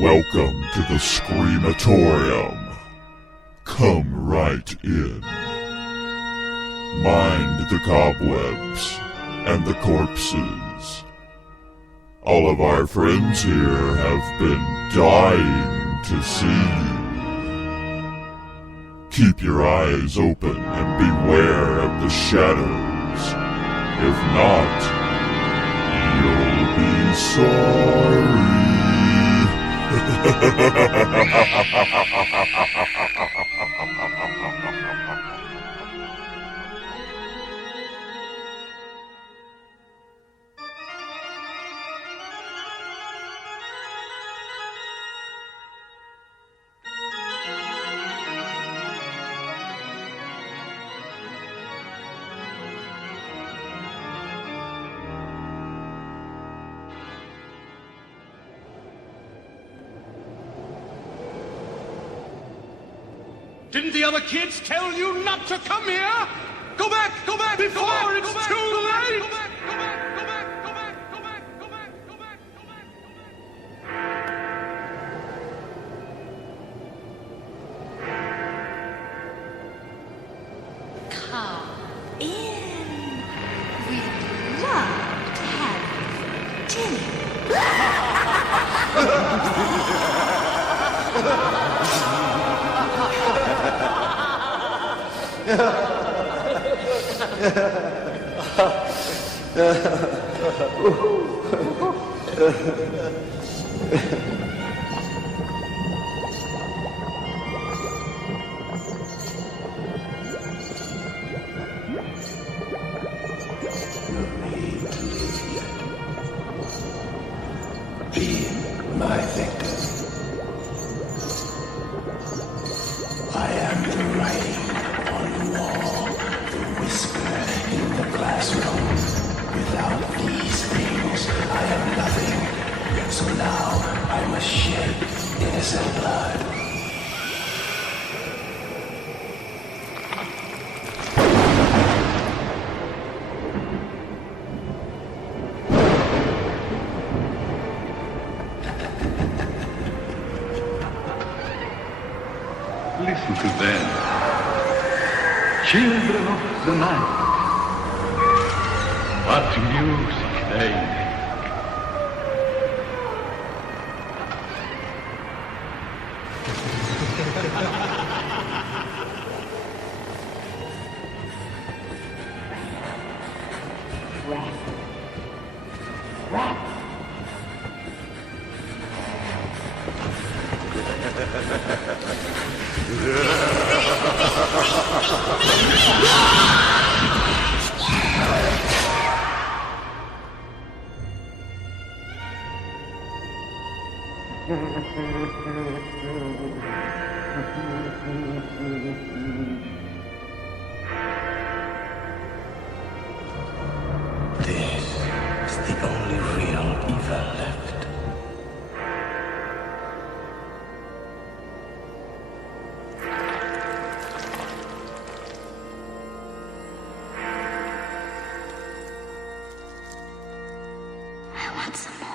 Welcome to the SCREAMATORIUM. Come right in. Mind the cobwebs and the corpses. All of our friends here have been dying to see you. Keep your eyes open and beware of the shadows. If not, you'll be sorry. Didn't the other kids tell you not to come here? Go back! Go back! Before it's too late! Go back! Go back! Go back! Go back! Go back! Go back! Go back! Go back! Come in. We'd love to have Be my victim. I am the writing on the wall, the whisper in the classroom. Without these things, I am nothing. So now I must shed innocent blood. Listen to them. Children of the night. What music they make. This is the only real evil left. I want some more.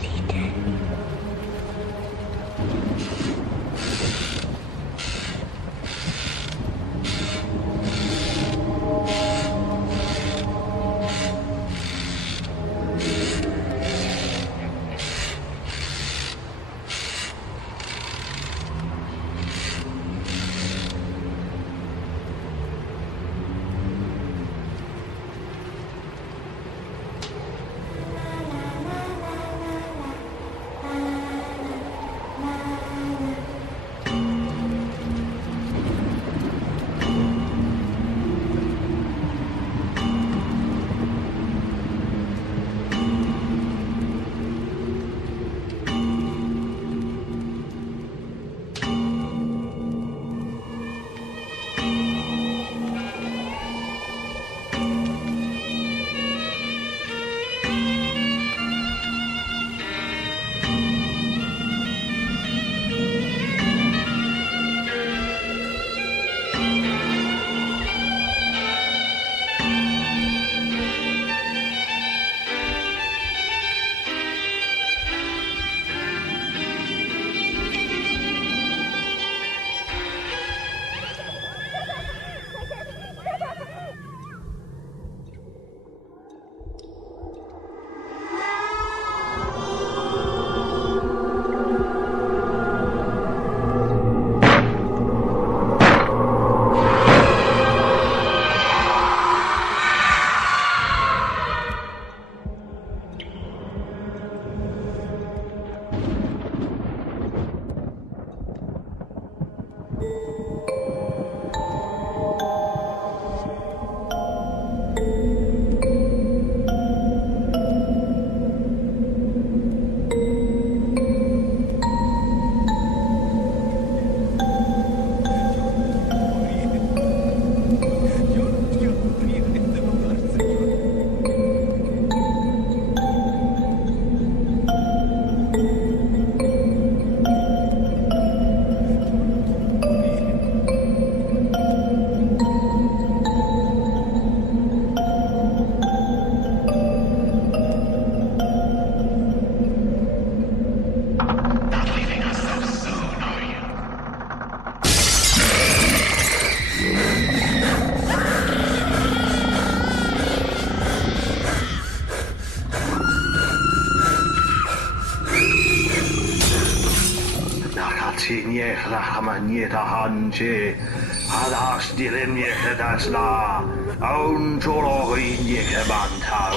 defeated. Hanche, adas diremnie hedasla, aun cholo inye kebantal.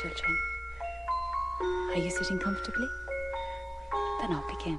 children. Are you sitting comfortably? Then I'll begin.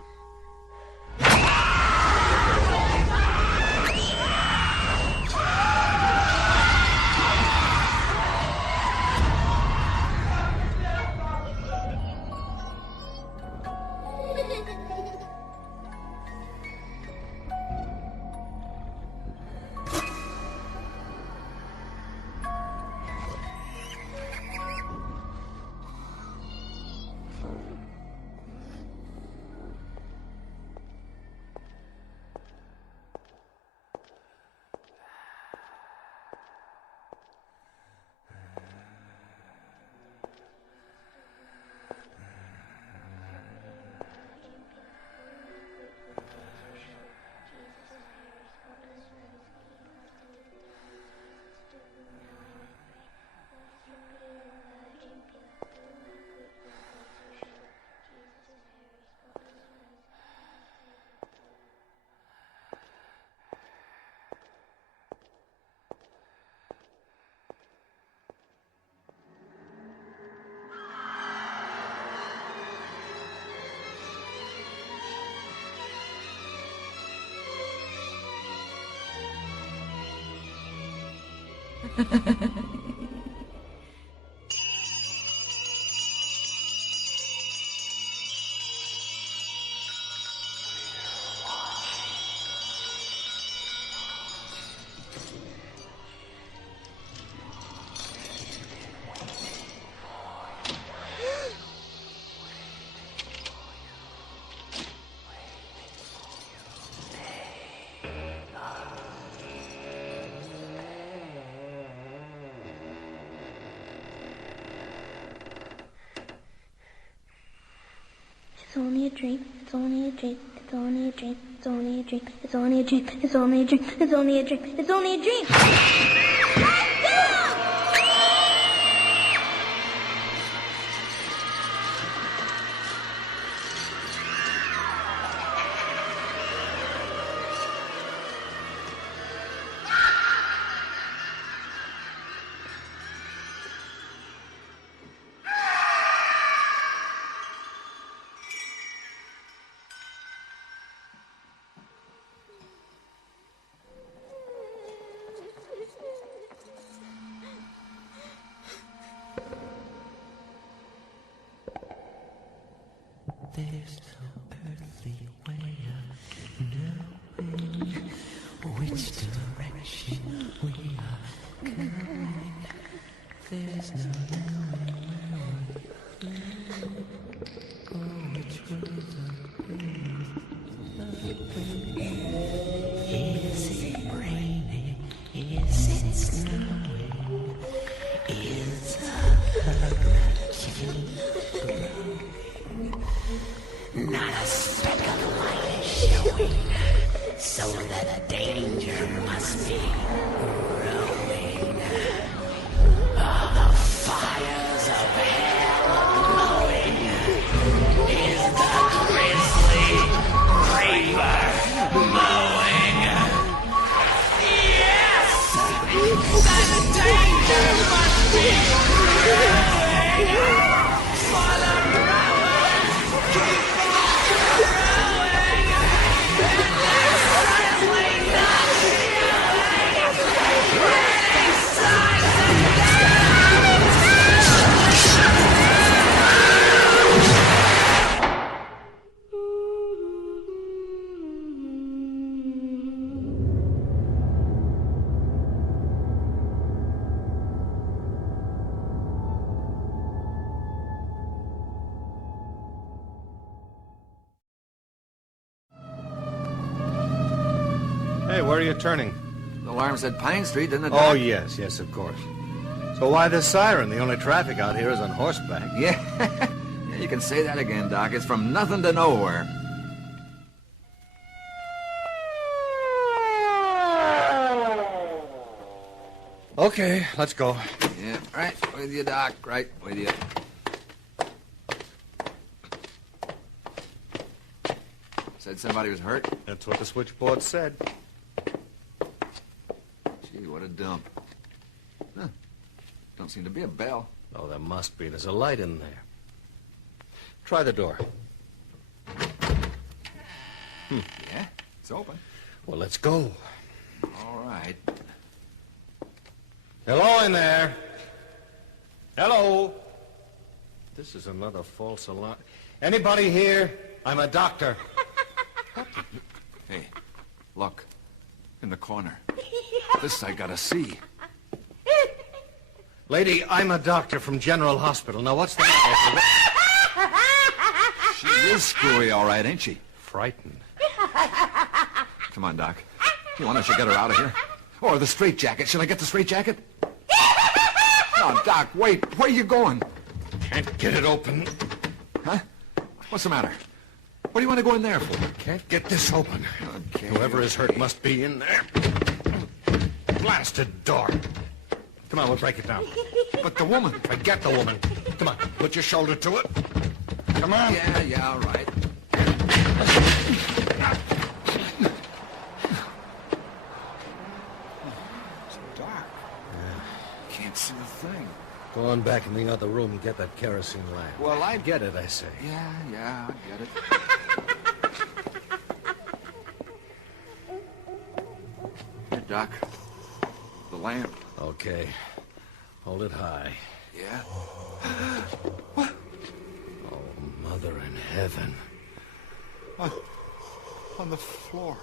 It's only a dream, it's only a dream, it's only a dream, it's only a dream, it's only a dream, it's only a dream, it's only a dream, it's only a dream. There's no earthly way of knowing which direction we are going. There's no knowing where we're going or which way the wind is it raining? Is it snowing? Is a hurricane blowing? Not a speck of light is showing, so the danger must be growing. Are the fires of hell glowing? Is the grizzly reaper mowing? Yes! The danger must be growing! For the growers keep Hey, where are you turning? The alarm said Pine Street, didn't it, Oh, Doc? yes, of course. So why this siren? The only traffic out here is on horseback. Yeah. Yeah, you can say that again, Doc. It's from nothing to nowhere. Okay, let's go. Yeah, right with you, Doc. Right with you. Said somebody was hurt? That's what the switchboard said. Gee, what a dump. Huh. Don't seem to be a bell. Oh, there must be. There's a light in there. Try the door. Yeah, it's open. Well, let's go. All right. Hello in there. Hello. This is another false alarm. Anybody here? I'm a doctor. Hey, look. In the corner. This I gotta see. Lady, I'm a doctor from General Hospital. Now, what's the matter? She is screwy, all right, ain't she? Frightened. Come on, Doc. You want us to get her out of here? Or the straitjacket. Should I get the straitjacket? No, Doc, wait. Where are you going? Can't get it open. Huh? What's the matter? What do you want to go in there for? Can't get this open. Okay. Whoever is hurt must be in there. Blasted door. Come on, we'll break it down. But the woman. Forget the woman. Come on, put your shoulder to it. Come on. Yeah, all right. It's dark. Can't see a thing. Go on back in the other room and get that kerosene lamp. Well, I Get it, I say. Yeah, I get it. Here, Doc. The lamp. Okay. Hold it high. Yeah? Oh, Mother in heaven. On the floor.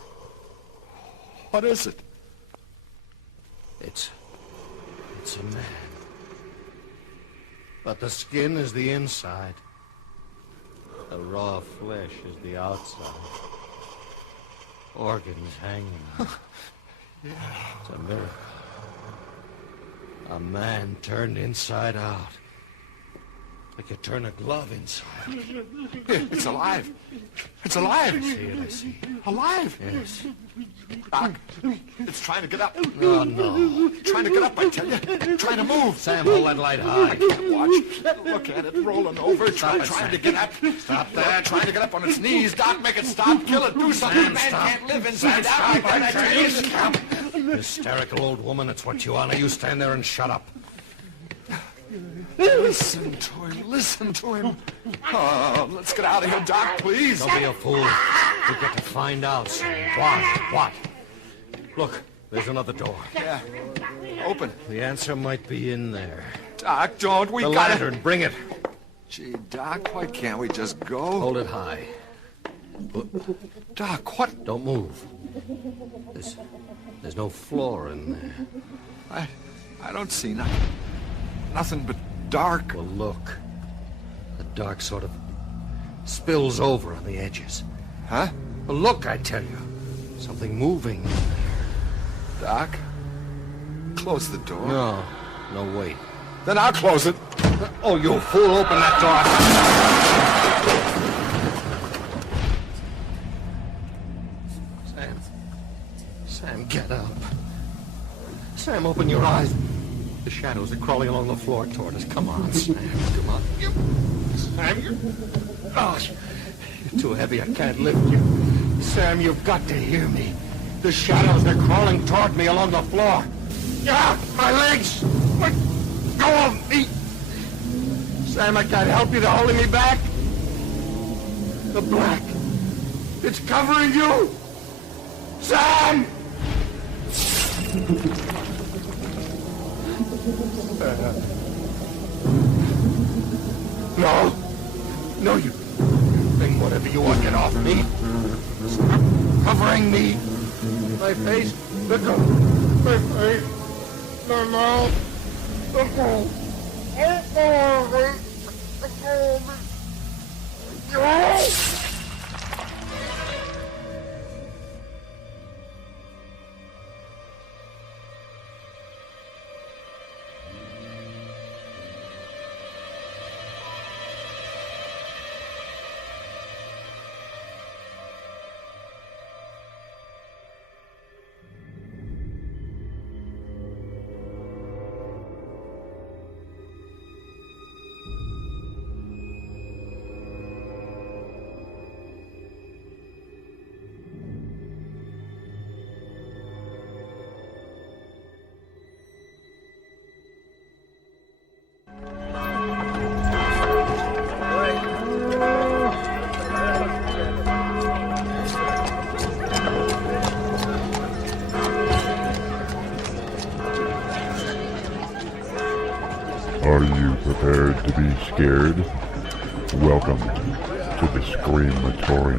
What is it? It's a man. But the skin is the inside. The raw flesh is the outside. Organs hanging. It's a miracle. A man turned inside out. Like you turn a glove inside. It's alive. It's alive. I see it, I see. Alive. Yes. Doc, it's trying to get up. Oh, no. Trying to get up, I tell you. Trying to move. Sam, hold that light high. Watch. Look at it rolling over. Trying to get up. Stop that. Trying to get up on its knees. Doc, make it stop. Kill it. Do something. Sam, Man stop. can't live inside out. Stop, I tell you. Stop. Hysterical old woman, that's what you are. Now you stand there and shut up. Listen to him. Listen to him. Oh, let's get out of here, Doc, please. Don't be a fool. We've got to find out, Sam. What? Look, there's another door. Yeah. Open. The answer might be in there. Doc, don't. We The gotta... lantern, bring it. Gee, Doc, why can't we just go? Hold it high. Doc, what? Don't move. There's no floor in there. I don't see nothing. Nothing but dark. Well, look. The dark sort of spills over on the edges. Huh? Well, look, I tell you. Something moving. Doc? Close the door. No, wait. Then I'll close it. Oh, you fool, open that door. Sam, get up. Sam, open your eyes. The shadows are crawling along the floor toward us. Come on, Sam, come on. Sam, you're too heavy. I can't lift you. Sam, you've got to hear me. The shadows are crawling toward me along the floor. My legs! Go off me! Sam, I can't help you. They're holding me back. The black. It's covering you. Sam! No, you thing, whatever you want, get off me. Stop covering me. My face, let go. My face, my mouth, let go. Let go. prepared to be scared? Welcome to the SCREAMATORIUM.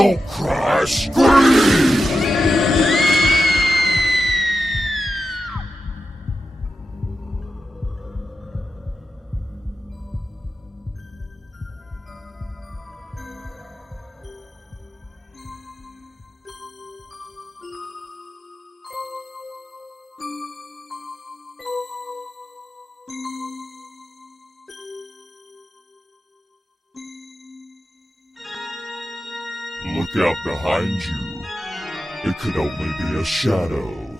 Don't cry, scream! Look out behind you. It could only be a shadow.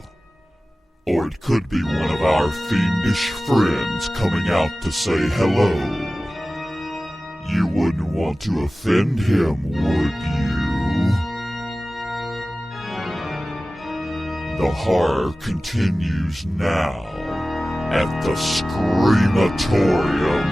Or it could be one of our fiendish friends coming out to say hello. You wouldn't want to offend him, would you? The horror continues now at the SCREAMATORIUM.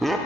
We'll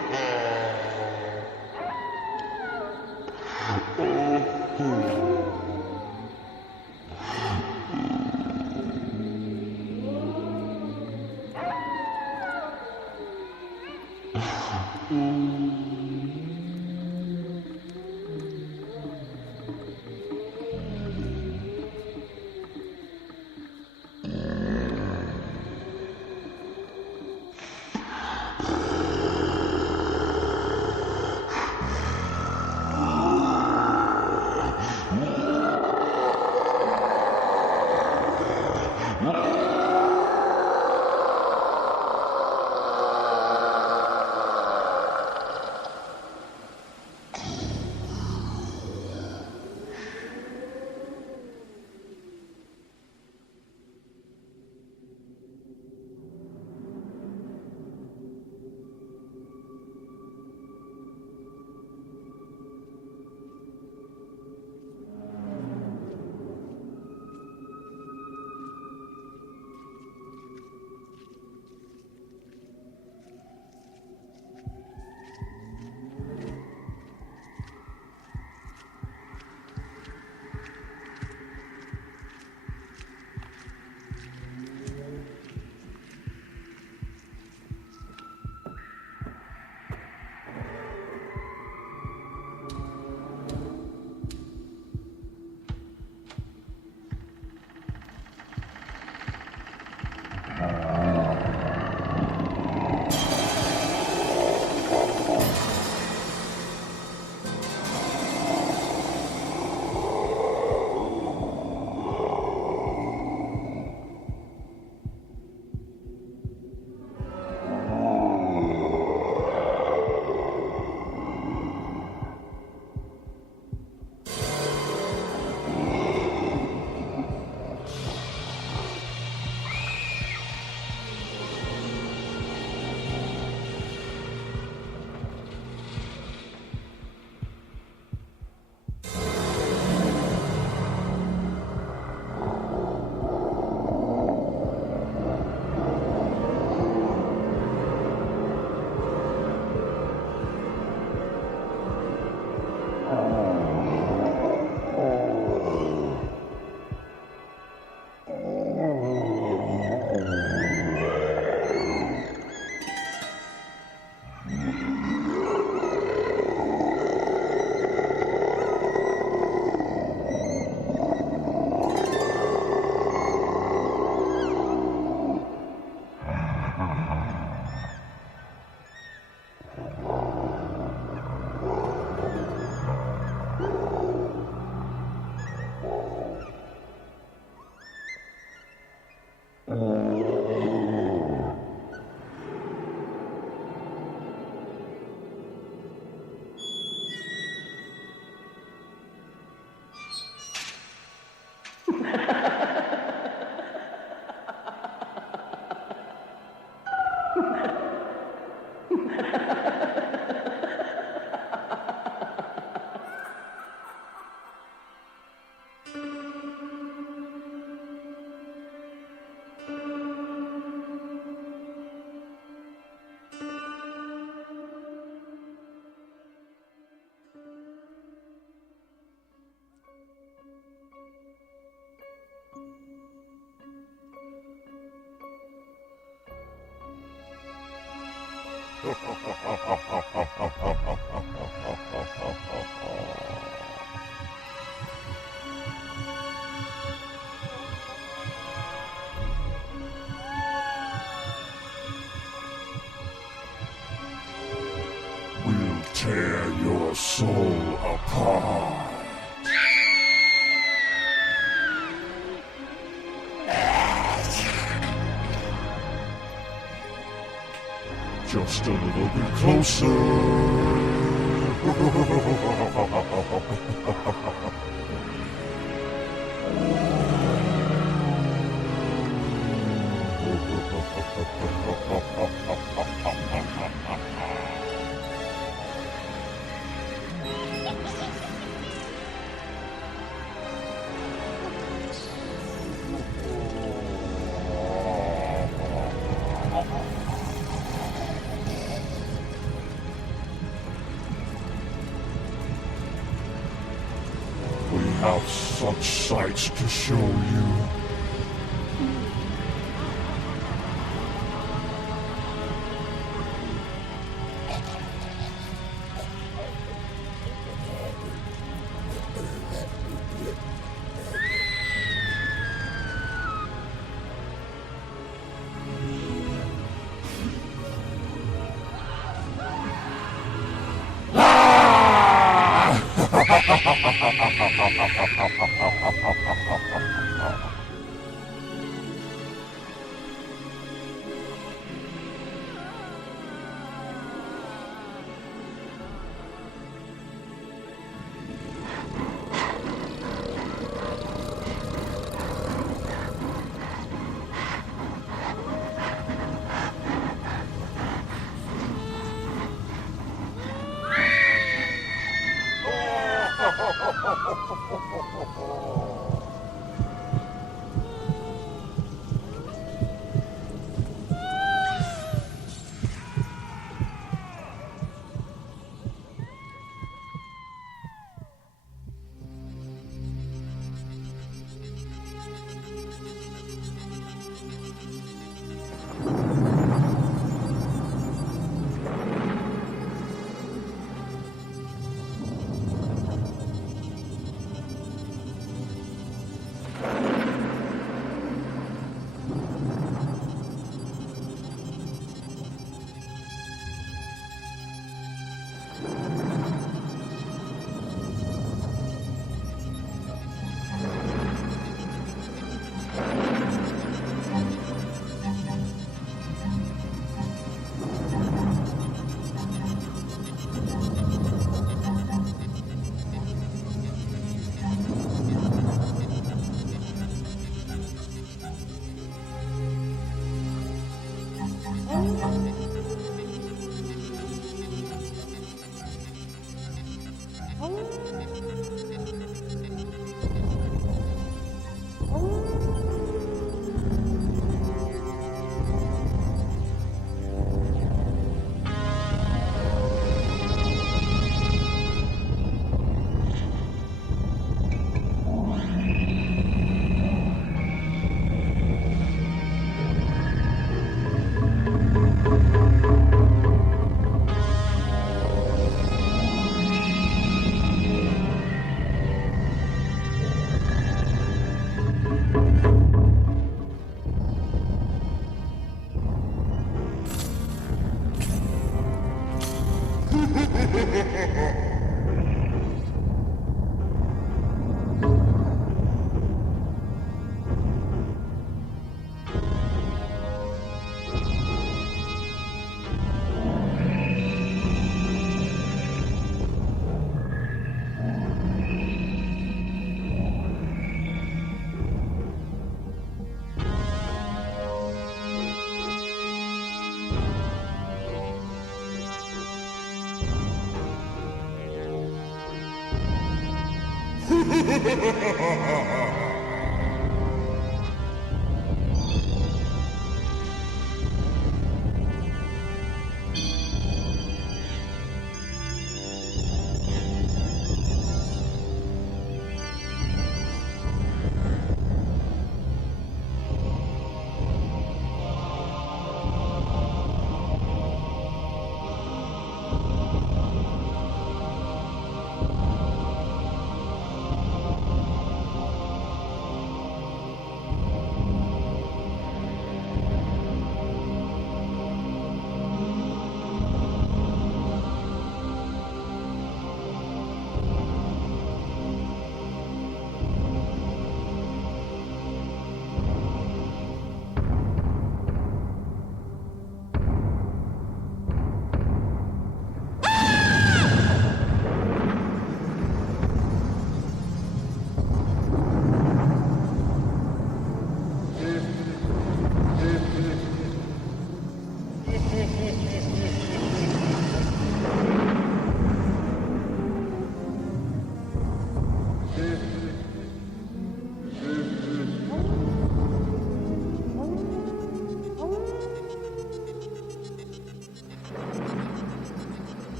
tear your soul apart. Just a little bit closer. have such sights to show you.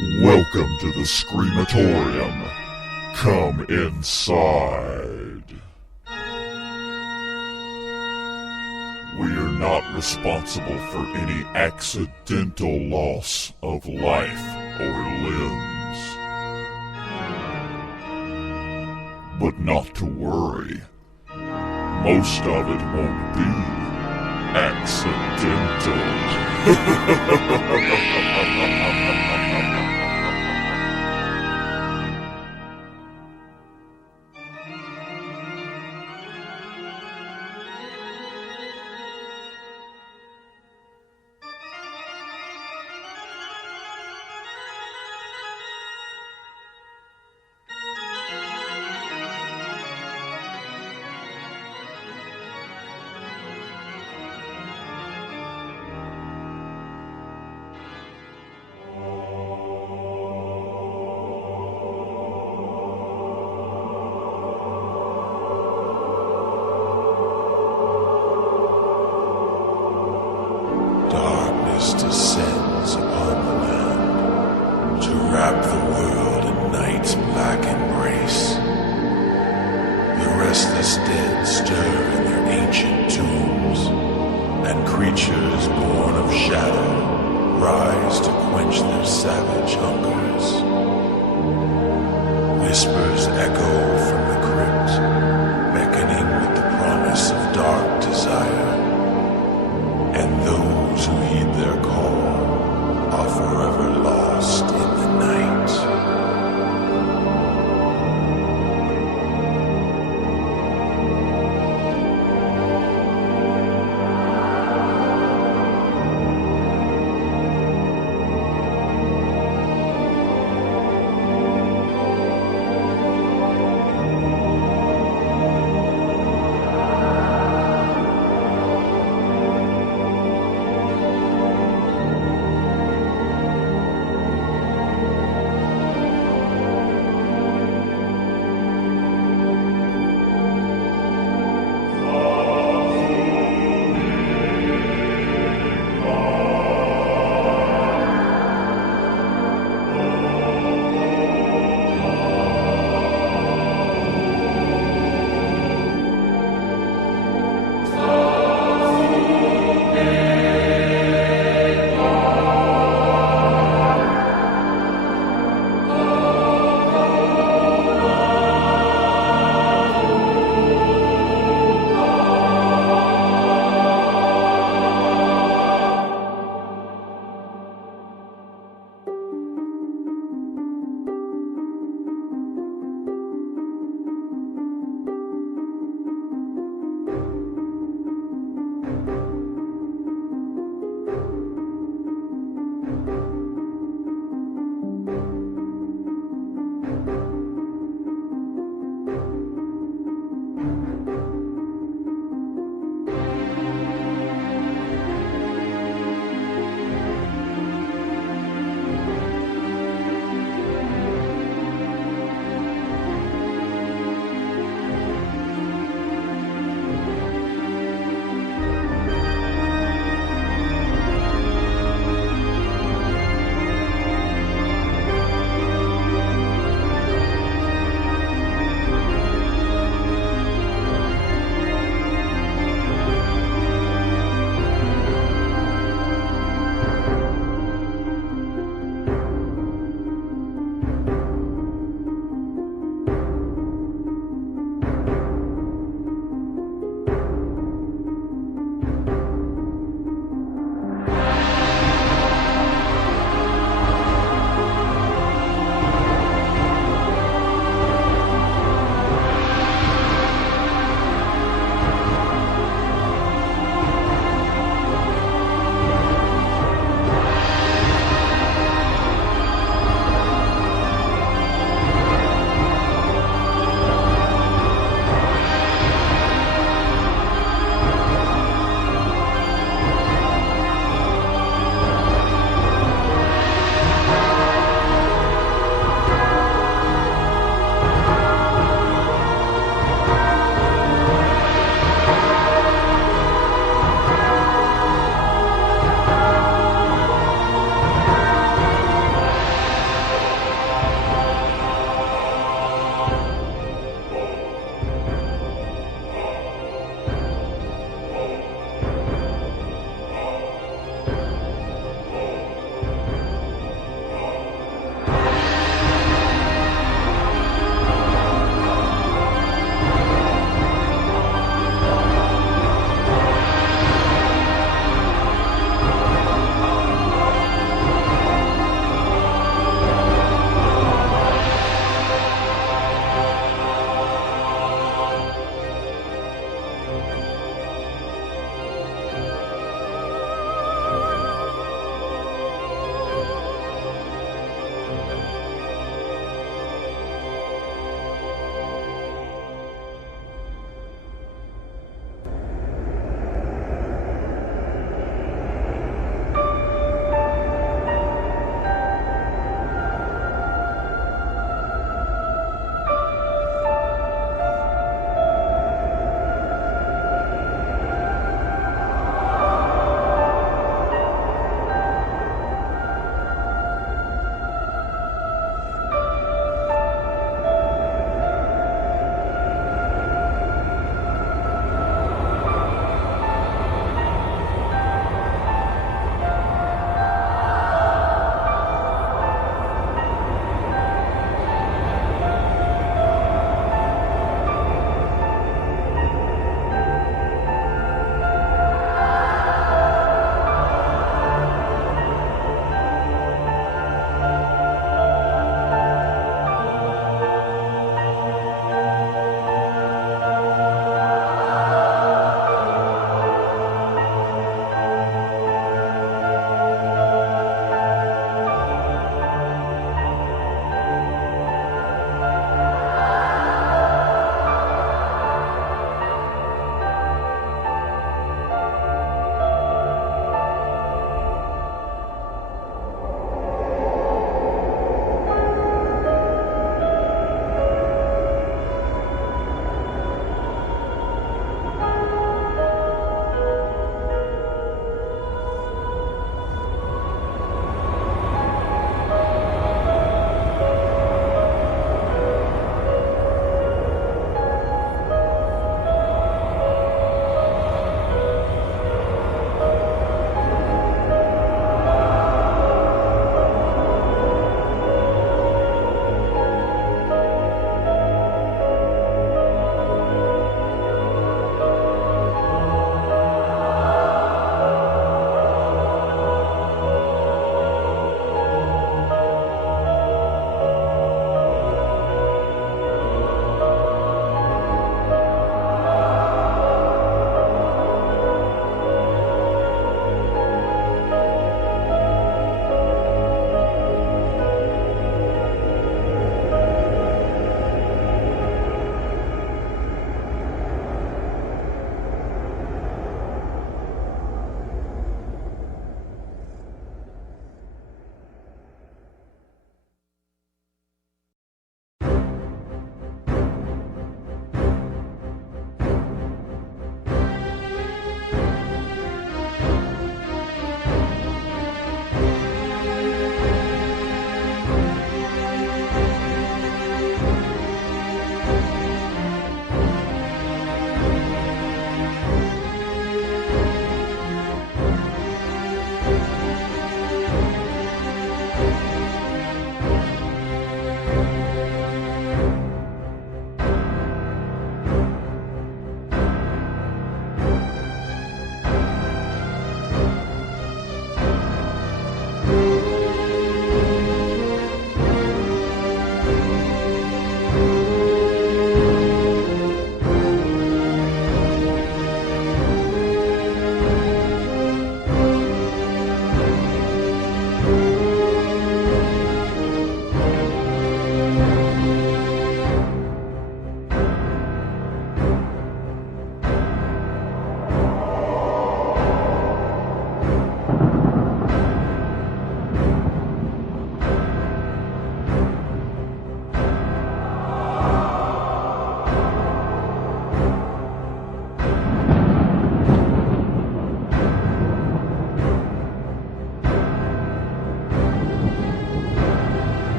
Welcome to the SCREAMATORIUM. Come inside. We are not responsible for any accidental loss of life or limbs. But not to worry. Most of it won't be accidental. Darkness descends upon the land to wrap the world in night's black embrace. The restless dead stir in their ancient tombs, and creatures born of shadow rise to quench their savage hungers. Whispers echo from the crypt, beckoning with the promise of dark desire. And those who heed their call are forever lost in the night.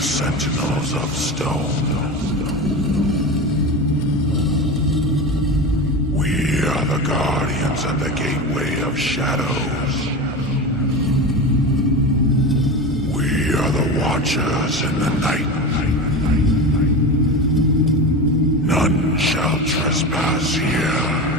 the sentinels of stone. We are the guardians at the gateway of shadows. We are the watchers in the night. None shall trespass here.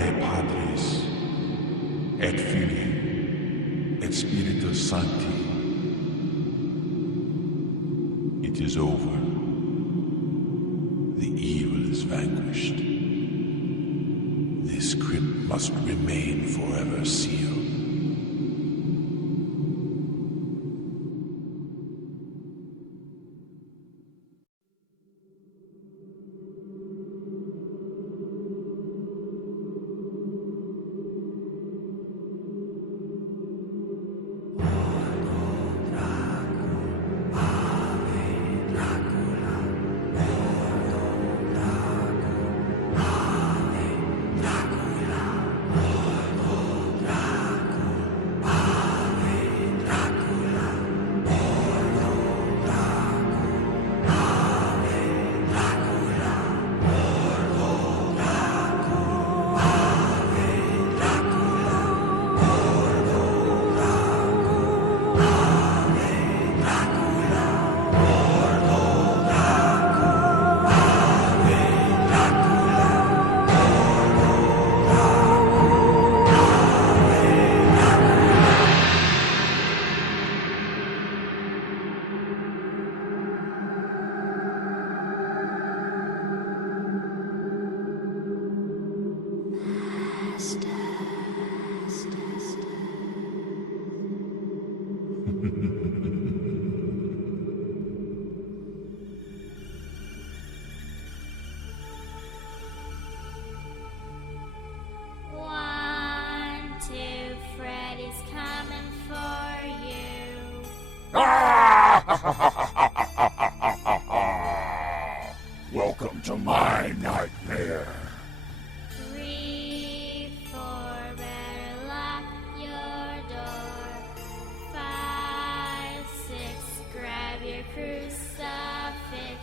Patris, et Filii, et Spiritus Sancti. It is over. The evil is vanquished. This crypt must remain forever sealed. Welcome to my nightmare. 3, 4, better lock your door. 5, 6, grab your crucifix.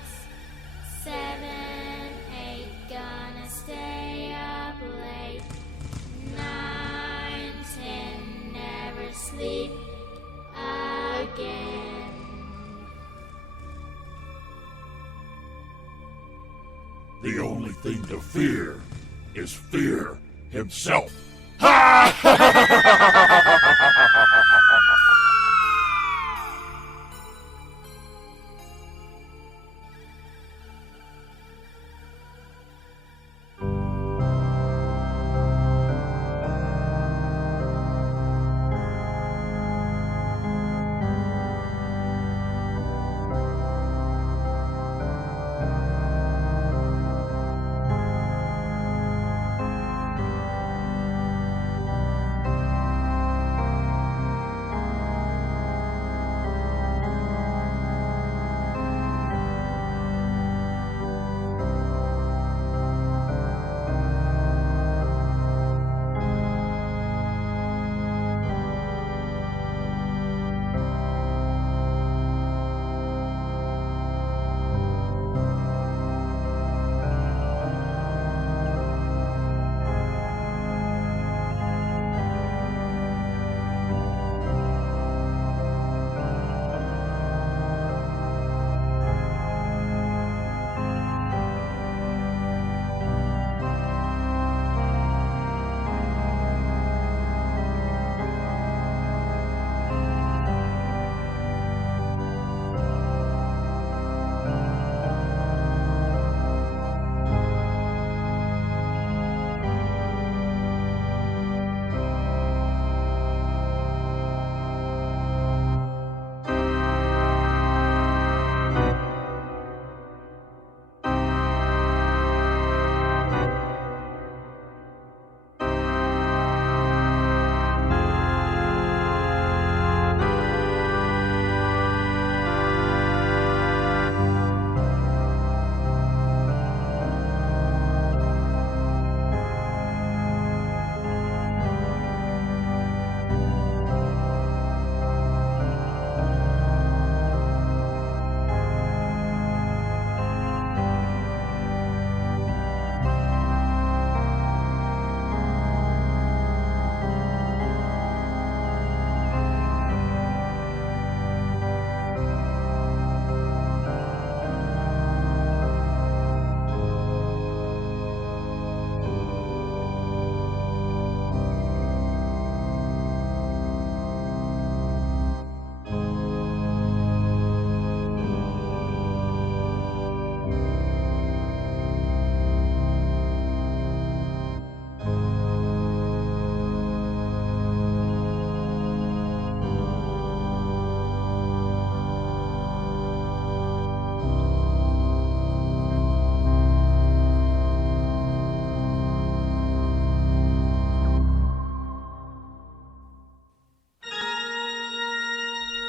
7, 8, gonna stay up late. 9, 10, never sleep again. The only thing to fear is fear himself.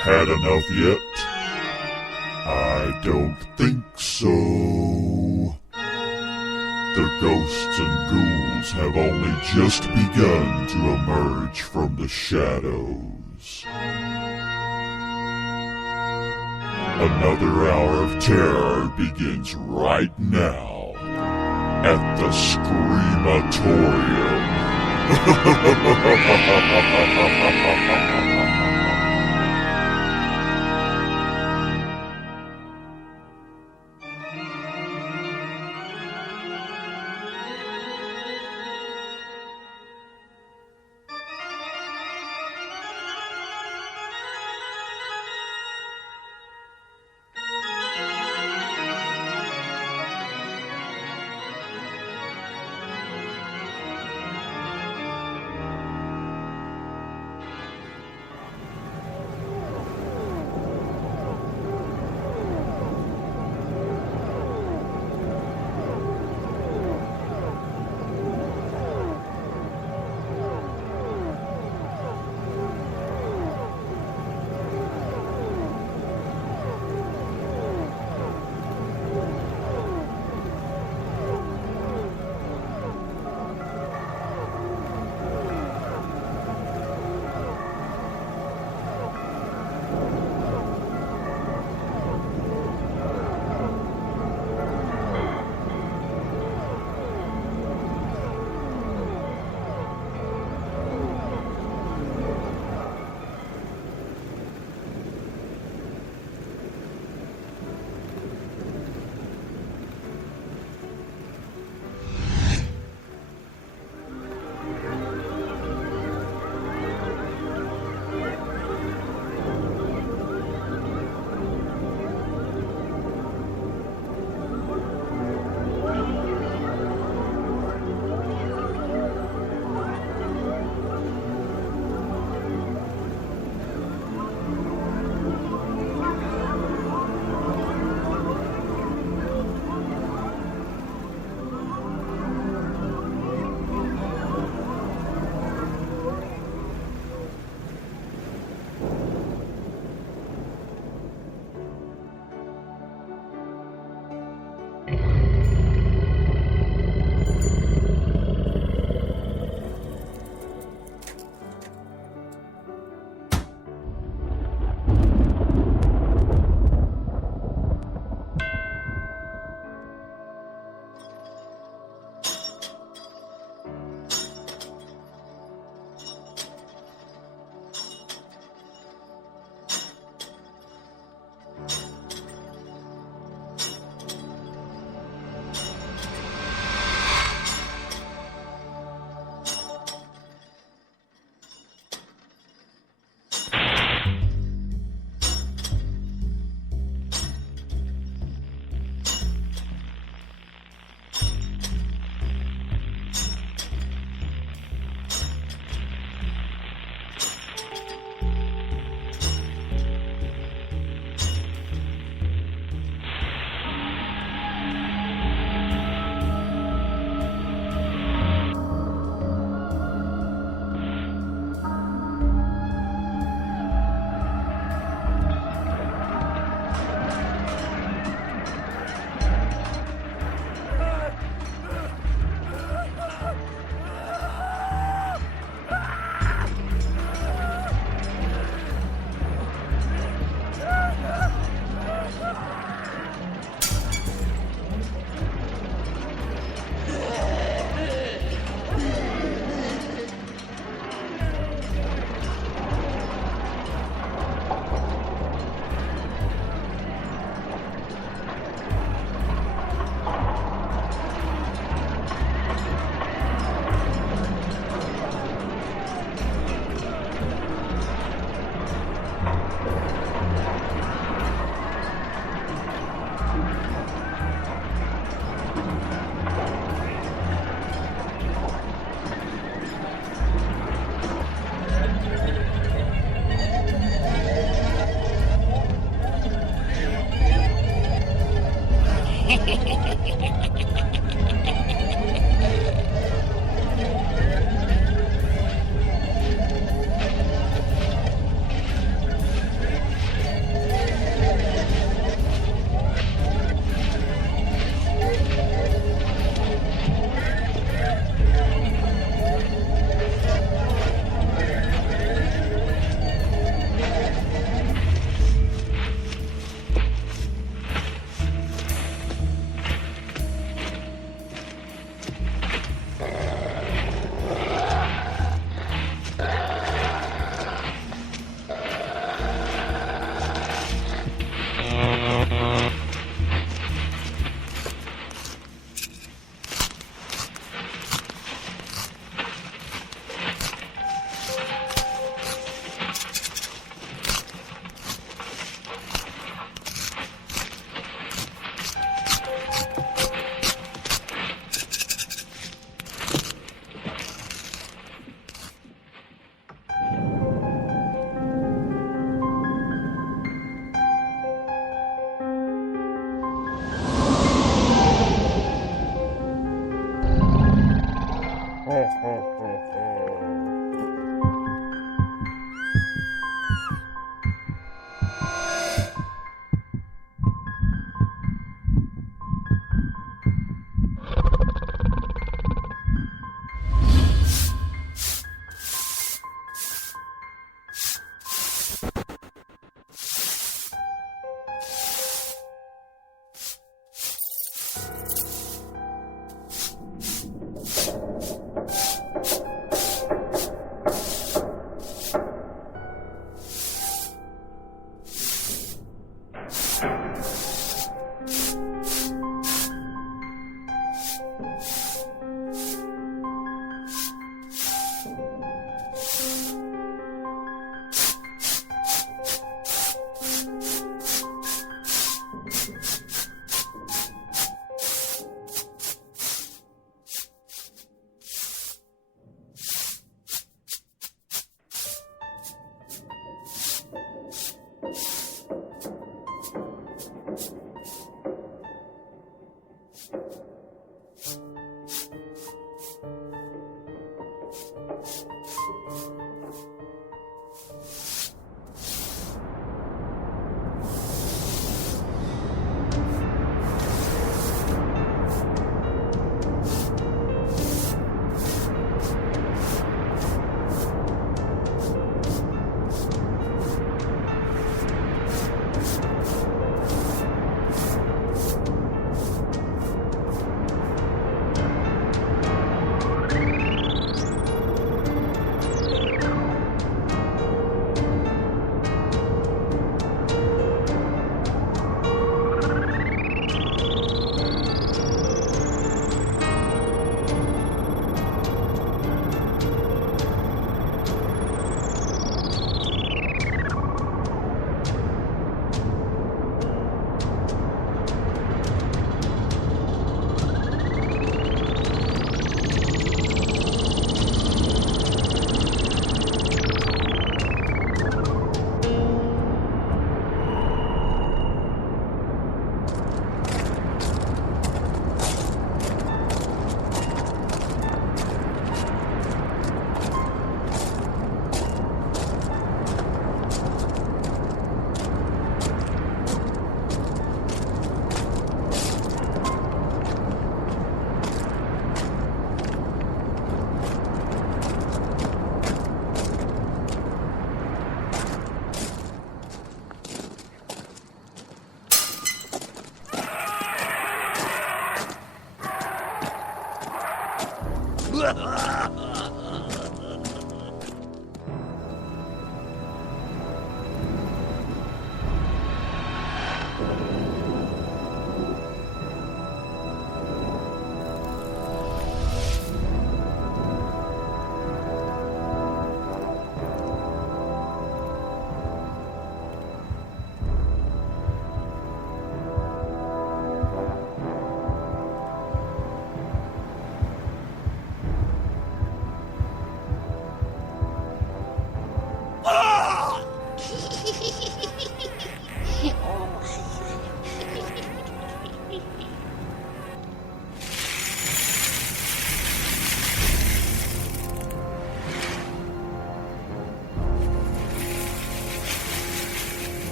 Had enough yet? I don't think so. The ghosts and ghouls have only just begun to emerge from the shadows. Another hour of terror begins right now at the SCREAMATORIUM.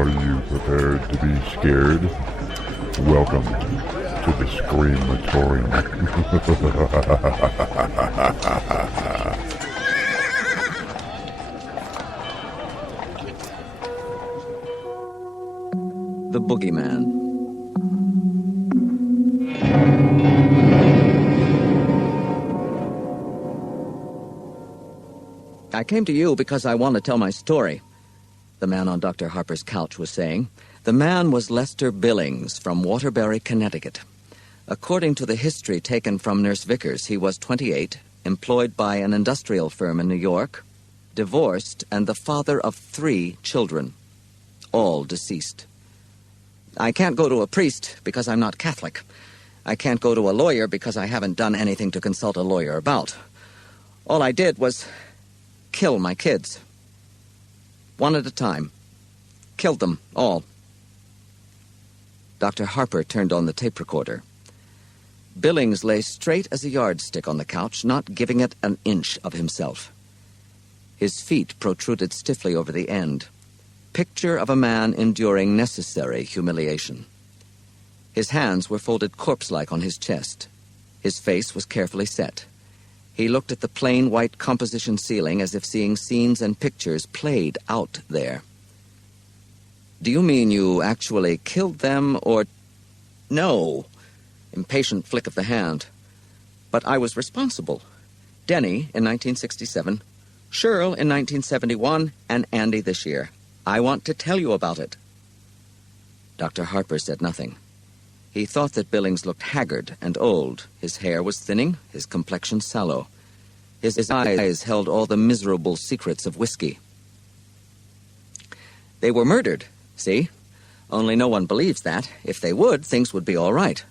Are you prepared to be scared? Welcome to the SCREAMATORIUM. The Boogeyman. I came to you because I want to tell my story, the man on Dr. Harper's couch was saying. The man was Lester Billings from Waterbury, Connecticut. According to the history taken from Nurse Vickers, he was 28, employed by an industrial firm in New York, divorced, and the father of 3 children, all deceased. I can't go to a priest because I'm not Catholic. I can't go to a lawyer because I haven't done anything to consult a lawyer about. All I did was kill my kids. One at a time. Killed them all. Dr. Harper turned on the tape recorder. Billings lay straight as a yardstick on the couch, not giving it an inch of himself. His feet protruded stiffly over the end. Picture of a man enduring necessary humiliation. His hands were folded corpse-like on his chest. His face was carefully set. He looked at the plain white composition ceiling as if seeing scenes and pictures played out there. Do you mean you actually killed them, or... No. Impatient flick of the hand. But I was responsible. Denny in 1967, Cheryl in 1971, and Andy this year. I want to tell you about it. Dr. Harper said nothing. He thought that Billings looked haggard and old. His hair was thinning, his complexion sallow. His eyes held all the miserable secrets of whiskey. They were murdered, see? Only no one believes that. If they would, things would be all right.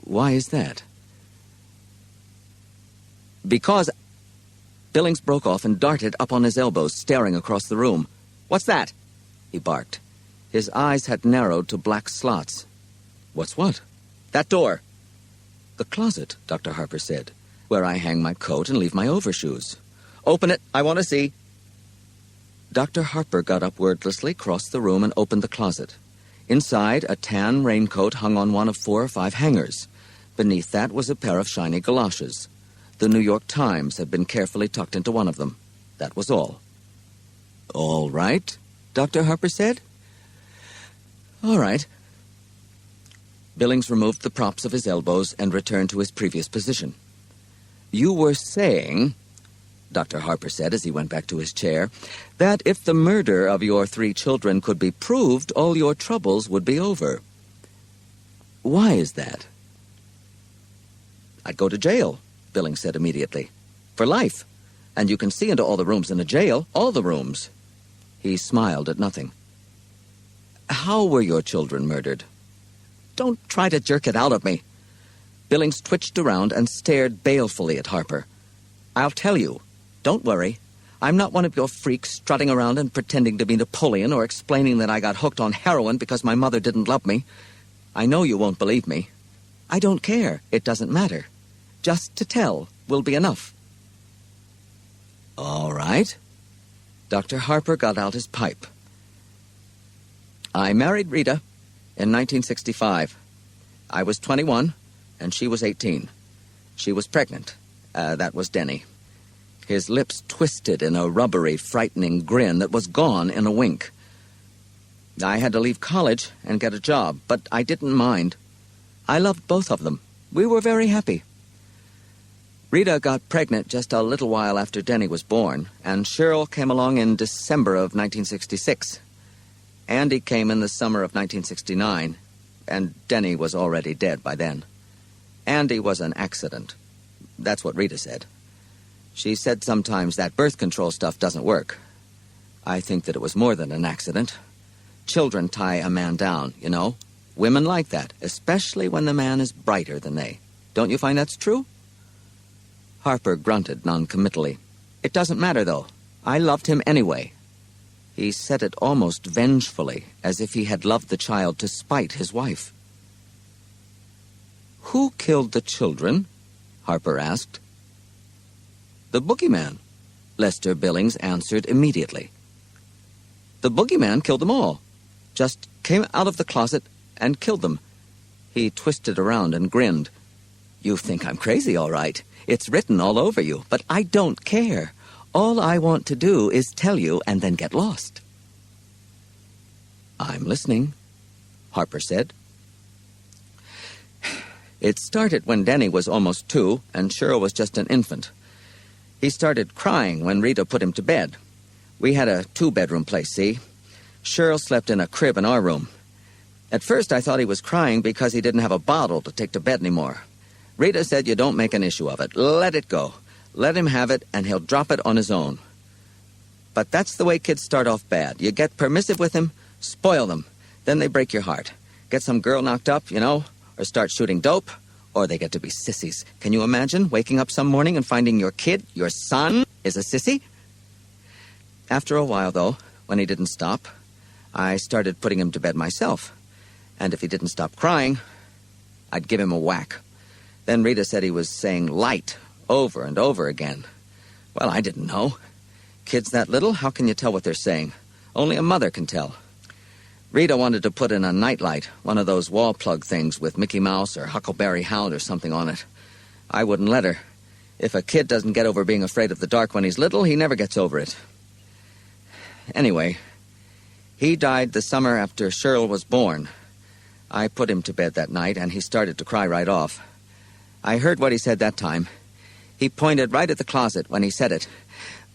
Why is that? Because... Billings broke off and darted up on his elbows, staring across the room. What's that? He barked. His eyes had narrowed to black slots. What's what? That door. The closet, Dr. Harper said, where I hang my coat and leave my overshoes. Open it. I want to see. Dr. Harper got up wordlessly, crossed the room, and opened the closet. Inside, a tan raincoat hung on one of 4 or 5 hangers. Beneath that was a pair of shiny galoshes. The New York Times had been carefully tucked into one of them. That was all. All right, Dr. Harper said. All right. Billings removed the props of his elbows and returned to his previous position. You were saying, Dr. Harper said as he went back to his chair, that if the murder of your 3 children could be proved, all your troubles would be over. Why is that? I'd go to jail, Billings said immediately. For life. And you can see into all the rooms in a jail, all the rooms. He smiled at nothing. How were your children murdered? Don't try to jerk it out of me. Billings twitched around and stared balefully at Harper. I'll tell you. Don't worry. I'm not one of your freaks strutting around and pretending to be Napoleon or explaining that I got hooked on heroin because my mother didn't love me. I know you won't believe me. I don't care. It doesn't matter. Just to tell will be enough. All right. Dr. Harper got out his pipe. I married Rita in 1965. I was 21, and she was 18. She was pregnant. That was Denny. His lips twisted in a rubbery, frightening grin that was gone in a wink. I had to leave college and get a job, but I didn't mind. I loved both of them. We were very happy. Rita got pregnant just a little while after Denny was born, and Cheryl came along in December of 1966. Andy came in the summer of 1969, and Denny was already dead by then. Andy was an accident. That's what Rita said. She said sometimes that birth control stuff doesn't work. I think that it was more than an accident. Children tie a man down, you know. Women like that, especially when the man is brighter than they. Don't you find that's true? Harper grunted noncommittally. It doesn't matter, though. I loved him anyway. He said it almost vengefully, as if he had loved the child to spite his wife. Who killed the children? Harper asked. The boogeyman, Lester Billings answered immediately. The boogeyman killed them all. Just came out of the closet and killed them. He twisted around and grinned. You think I'm crazy, all right. It's written all over you, but I don't care. All I want to do is tell you and then get lost. I'm listening, Harper said. It started when Denny was almost 2 and Cheryl was just an infant. He started crying when Rita put him to bed. We had a 2-bedroom place, see? Cheryl slept in a crib in our room. At first I thought he was crying because he didn't have a bottle to take to bed anymore. Rita said you don't make an issue of it. Let it go. Let him have it and he'll drop it on his own. But that's the way kids start off bad. You get permissive with them, spoil them. Then they break your heart. Get some girl knocked up, you know, or start shooting dope, or they get to be sissies. Can you imagine waking up some morning and finding your kid, your son, is a sissy? After a while, though, when he didn't stop, I started putting him to bed myself. And if he didn't stop crying, I'd give him a whack. Then Rita said he was saying light over and over again. Well, I didn't know. Kids that little, how can you tell what they're saying? Only a mother can tell. Rita wanted to put in a nightlight, one of those wall plug things with Mickey Mouse or Huckleberry Hound or something on it. I wouldn't let her. If a kid doesn't get over being afraid of the dark when he's little, he never gets over it. Anyway, he died the summer after Cheryl was born. I put him to bed that night, and he started to cry right off. I heard what he said that time. He pointed right at the closet when he said it.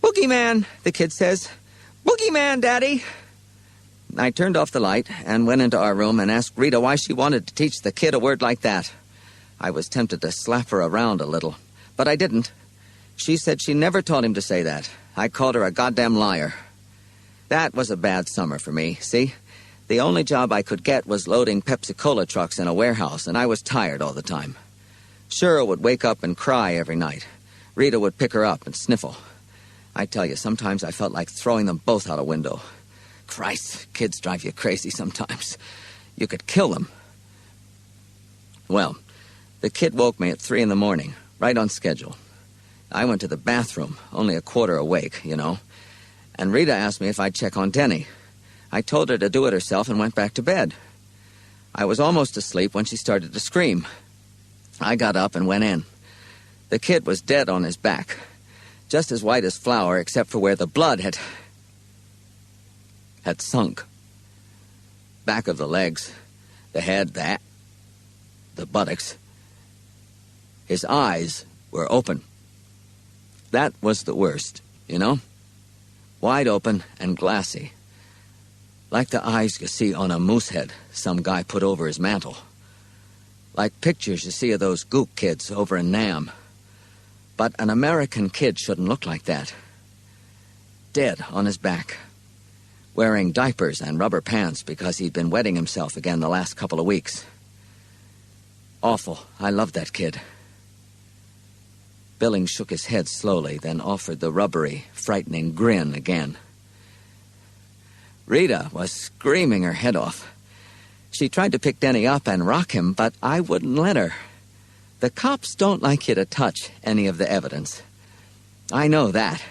"Boogeyman," the kid says. "Boogeyman, Daddy." I turned off the light and went into our room and asked Rita why she wanted to teach the kid a word like that. I was tempted to slap her around a little, but I didn't. She said she never taught him to say that. I called her a goddamn liar. That was a bad summer for me, see? The only job I could get was loading Pepsi-Cola trucks in a warehouse, and I was tired all the time. Cheryl would wake up and cry every night. Rita would pick her up and sniffle. I tell you, sometimes I felt like throwing them both out a window. Christ, kids drive you crazy sometimes. You could kill them. Well, the kid woke me at 3 in the morning, right on schedule. I went to the bathroom, only a quarter awake, you know. And Rita asked me if I'd check on Denny. I told her to do it herself and went back to bed. I was almost asleep when she started to scream. I got up and went in. The kid was dead on his back, just as white as flour, except for where the blood had sunk. Back of the legs, the head, the buttocks. His eyes were open. That was the worst, you know? Wide open and glassy. Like the eyes you see on a moose head some guy put over his mantle. Like pictures you see of those gook kids over in Nam. But an American kid shouldn't look like that. Dead on his back. Wearing diapers and rubber pants because he'd been wetting himself again the last couple of weeks. Awful. I loved that kid. Billings shook his head slowly, then offered the rubbery, frightening grin again. Rita was screaming her head off. She tried to pick Denny up and rock him, but I wouldn't let her. The cops don't like you to touch any of the evidence. I know that.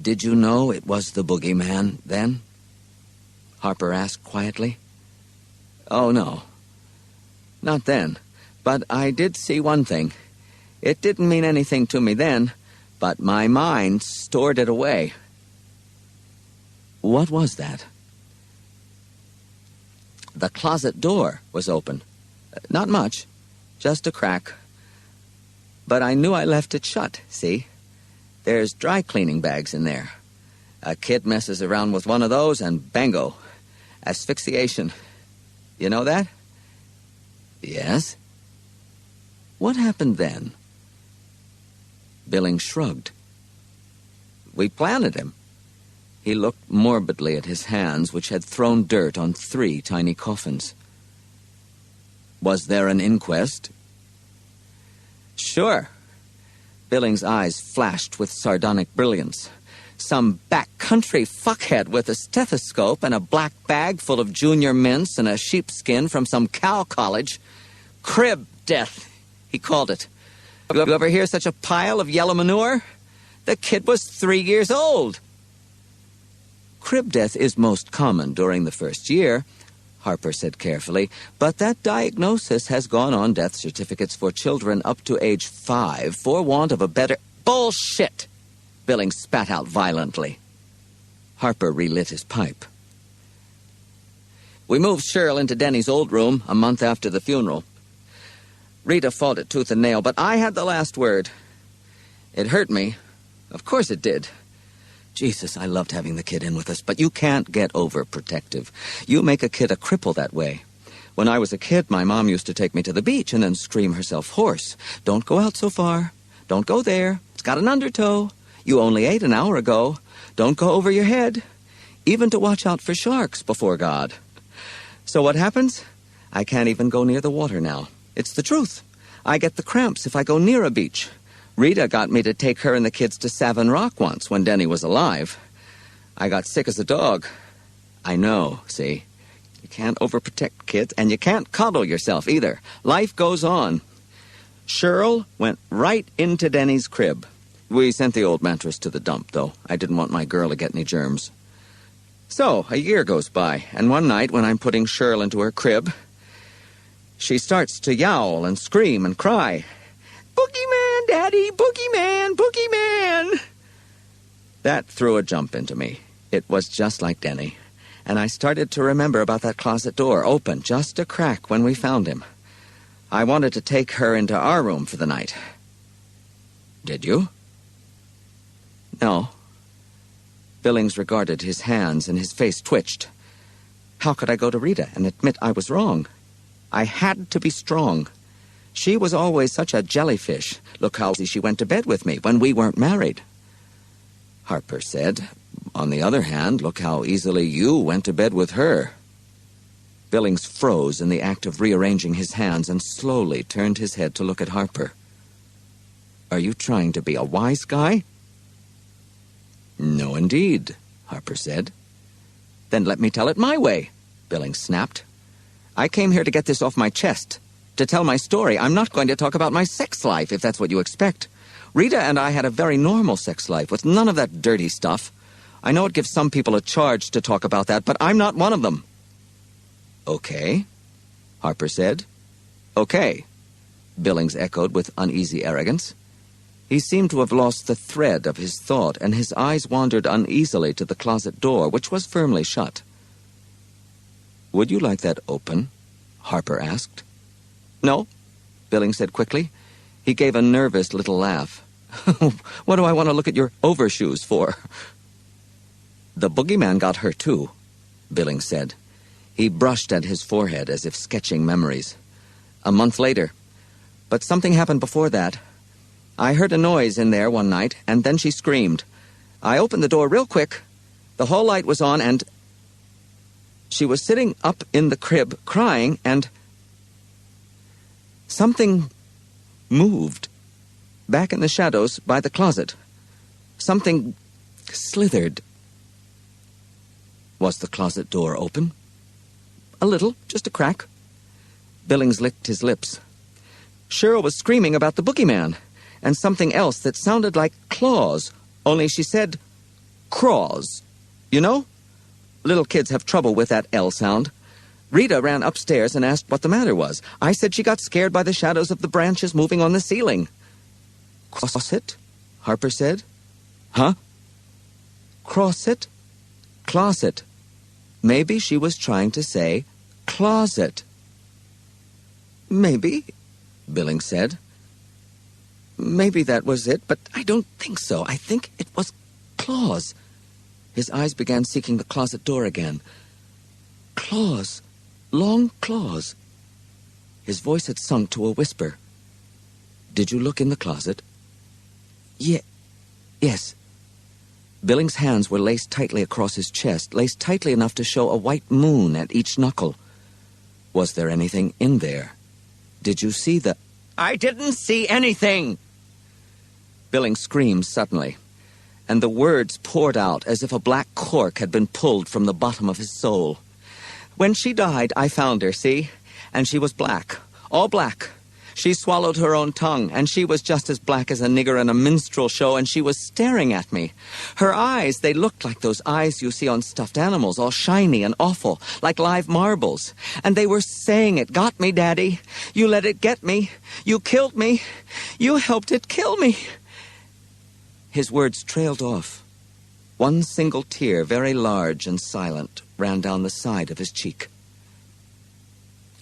Did you know it was the boogeyman then? Harper asked quietly. Oh, no. Not then. But I did see one thing. It didn't mean anything to me then, but my mind stored it away. What was that? The closet door was open. Not much, just a crack. But I knew I left it shut, see? There's dry cleaning bags in there. A kid messes around with one of those and bango. Asphyxiation. You know that? Yes. What happened then? Billings shrugged. We planted him. He looked morbidly at his hands, which had thrown dirt on 3 tiny coffins. Was there an inquest? Sure. Billings' eyes flashed with sardonic brilliance. Some backcountry fuckhead with a stethoscope and a black bag full of junior mints and a sheepskin from some cow college. Crib death, he called it. You ever hear such a pile of yellow manure? The kid was 3 years old. crib death is most common during the first year, Harper said carefully, but that diagnosis has gone on death certificates for children up to age 5 for want of a better... Bullshit! Billings spat out violently. Harper relit his pipe. We moved Cheryl into Denny's old room a month after the funeral. Rita fought it tooth and nail, but I had the last word. It hurt me. Of course it did. Jesus, I loved having the kid in with us, but you can't get overprotective. You make a kid a cripple that way. When I was a kid, my mom used to take me to the beach and then scream herself hoarse. Don't go out so far. Don't go there. It's got an undertow. You only ate an hour ago. Don't go over your head. Even to watch out for sharks before God. So what happens? I can't even go near the water now. It's the truth. I get the cramps if I go near a beach. Rita got me to take her and the kids to Savin Rock once when Denny was alive. I got sick as a dog. I know, see? You can't overprotect kids, and you can't coddle yourself either. Life goes on. Cheryl went right into Denny's crib. We sent the old mattress to the dump, though. I didn't want my girl to get any germs. So, a year goes by, and one night when I'm putting Cheryl into her crib, she starts to yowl and scream and cry. Boogeyman, Daddy! Boogeyman! Boogeyman! That threw a jump into me. It was just like Denny. And I started to remember about that closet door, open just a crack when we found him. I wanted to take her into our room for the night. Did you? No. Billings regarded his hands and his face twitched. How could I go to Rita and admit I was wrong? I had to be strong. She was always such a jellyfish. Look how easy she went to bed with me when we weren't married. Harper said, on the other hand, look how easily you went to bed with her. Billings froze in the act of rearranging his hands and slowly turned his head to look at Harper. Are you trying to be a wise guy? No, indeed, Harper said. Then let me tell it my way, Billings snapped. I came here to get this off my chest. To tell my story, I'm not going to talk about my sex life, if that's what you expect. Rita and I had a very normal sex life, with none of that dirty stuff. I know it gives some people a charge to talk about that, but I'm not one of them. Okay, Harper said. Okay, Billings echoed with uneasy arrogance. He seemed to have lost the thread of his thought, and his eyes wandered uneasily to the closet door, which was firmly shut. Would you like that open? Harper asked. No, Billings said quickly. He gave a nervous little laugh. What do I want to look at your overshoes for? The boogeyman got her too, Billings said. He brushed at his forehead as if sketching memories. A month later. But something happened before that. I heard a noise in there one night, and then she screamed. I opened the door real quick. The hall light was on, and she was sitting up in the crib crying, and something moved back in the shadows by the closet. Something slithered. Was the closet door open? A little, just a crack. Billings licked his lips. Cheryl was screaming about the boogeyman and something else that sounded like claws, only she said craws. You know? Little kids have trouble with that L sound. Rita ran upstairs and asked what the matter was. I said she got scared by the shadows of the branches moving on the ceiling. Closet? Harper said. Huh? Crosset? Closet. Maybe she was trying to say closet. Maybe, Billings said. Maybe that was it, but I don't think so. I think it was claws. His eyes began seeking the closet door again. Claws. Long claws. His voice had sunk to a whisper. Did you look in the closet? Yes. Billings' hands were laced tightly across his chest, laced tightly enough to show a white moon at each knuckle. Was there anything in there? Did you see the... I didn't see anything! Billings screamed suddenly, and the words poured out as if a black cork had been pulled from the bottom of his soul. When she died, I found her, see? And she was black, all black. She swallowed her own tongue, and she was just as black as a nigger in a minstrel show, and she was staring at me. Her eyes, they looked like those eyes you see on stuffed animals, all shiny and awful, like live marbles. And they were saying it, "Got me, Daddy. You let it get me. You killed me. You helped it kill me." His words trailed off. One single tear, very large and silent, ran down the side of his cheek.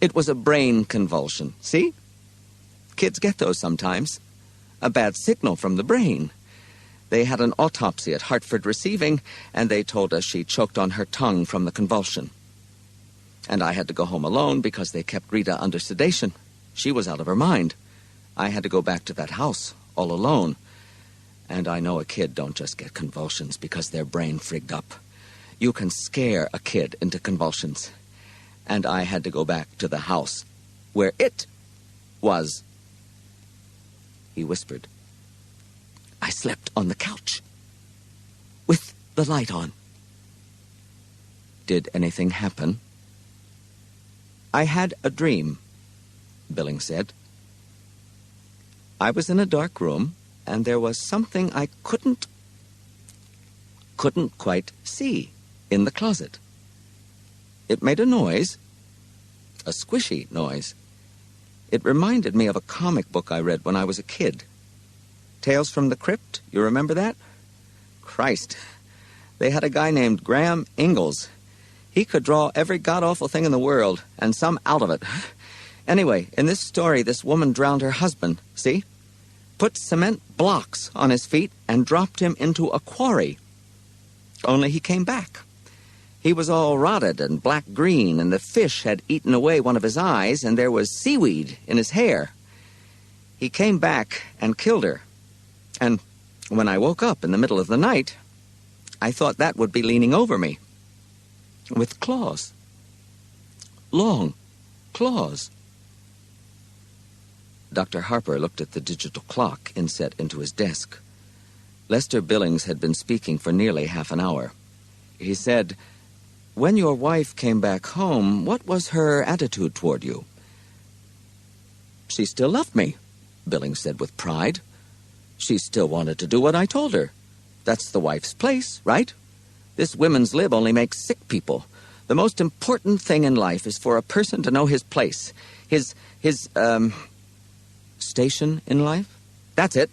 It was a brain convulsion, see? Kids get those sometimes. A bad signal from the brain. They had an autopsy at Hartford Receiving, and they told us she choked on her tongue from the convulsion. And I had to go home alone because they kept Rita under sedation. She was out of her mind. I had to go back to that house, all alone. And I know a kid don't just get convulsions because their brain frigged up. You can scare a kid into convulsions. And I had to go back to the house where it was. He whispered. I slept on the couch with the light on. Did anything happen? I had a dream, Billings said. I was in a dark room, and there was something I couldn't quite see in the closet. It made a noise, a squishy noise. It reminded me of a comic book I read when I was a kid. Tales from the Crypt, you remember that? Christ, they had a guy named Graham Ingalls. He could draw every god-awful thing in the world, and some out of it. Anyway, in this story, this woman drowned her husband, see? Put cement blocks on his feet and dropped him into a quarry. Only he came back. He was all rotted and black-green, and the fish had eaten away one of his eyes, and there was seaweed in his hair. He came back and killed her. And when I woke up in the middle of the night, I thought that would be leaning over me. With claws. Long claws. Dr. Harper looked at the digital clock inset into his desk. Lester Billings had been speaking for nearly half an hour. He said, "When your wife came back home, what was her attitude toward you?" "She still loved me," Billings said with pride. "She still wanted to do what I told her. That's the wife's place, right? This women's lib only makes sick people. The most important thing in life is for a person to know his place, his station in life. That's it."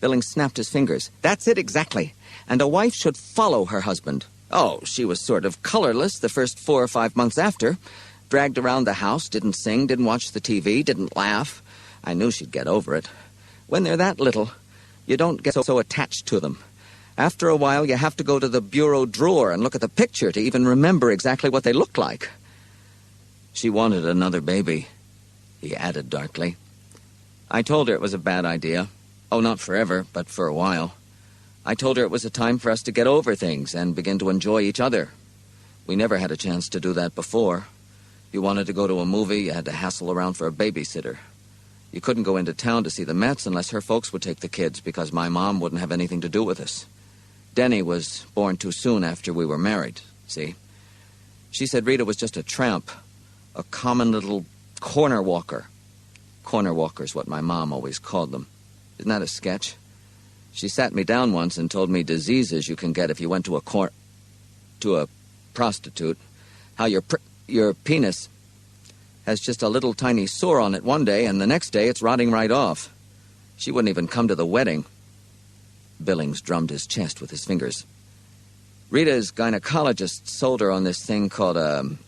Billings snapped his fingers. "That's it exactly. And a wife should follow her husband. Oh, she was sort of colorless the first 4 or 5 months after. Dragged around the house, didn't sing, didn't watch the TV, didn't laugh. I knew she'd get over it. When they're that little, you don't get so attached to them. After a while, you have to go to the bureau drawer and look at the picture to even remember exactly what they looked like." "She wanted another baby," he added darkly. "I told her it was a bad idea. Oh, not forever, but for a while. I told her it was a time for us to get over things and begin to enjoy each other. We never had a chance to do that before. If you wanted to go to a movie, you had to hassle around for a babysitter. You couldn't go into town to see the Mets unless her folks would take the kids because my mom wouldn't have anything to do with us. Denny was born too soon after we were married, see? She said Rita was just a tramp, a common little corner walker. Corner walker's what my mom always called them. Isn't that a sketch? She sat me down once and told me diseases you can get if you went to a prostitute. How your penis has just a little tiny sore on it one day, and the next day it's rotting right off. She wouldn't even come to the wedding." Billings drummed his chest with his fingers. "Rita's gynecologist sold her on this thing called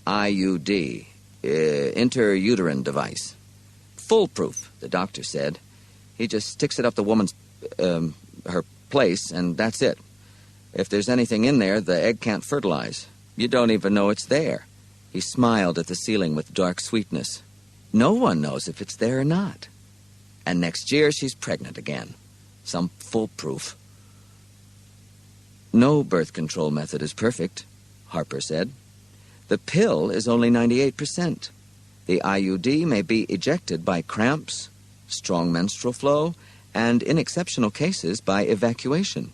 IUD, intrauterine device. Foolproof, the doctor said. He just sticks it up the woman's, her place, and that's it. If there's anything in there, the egg can't fertilize. You don't even know it's there." He smiled at the ceiling with dark sweetness. "No one knows if it's there or not. And next year she's pregnant again. Some foolproof." "No birth control method is perfect," Harper said. "The pill is only 98%. The IUD may be ejected by cramps, strong menstrual flow, and in exceptional cases by evacuation."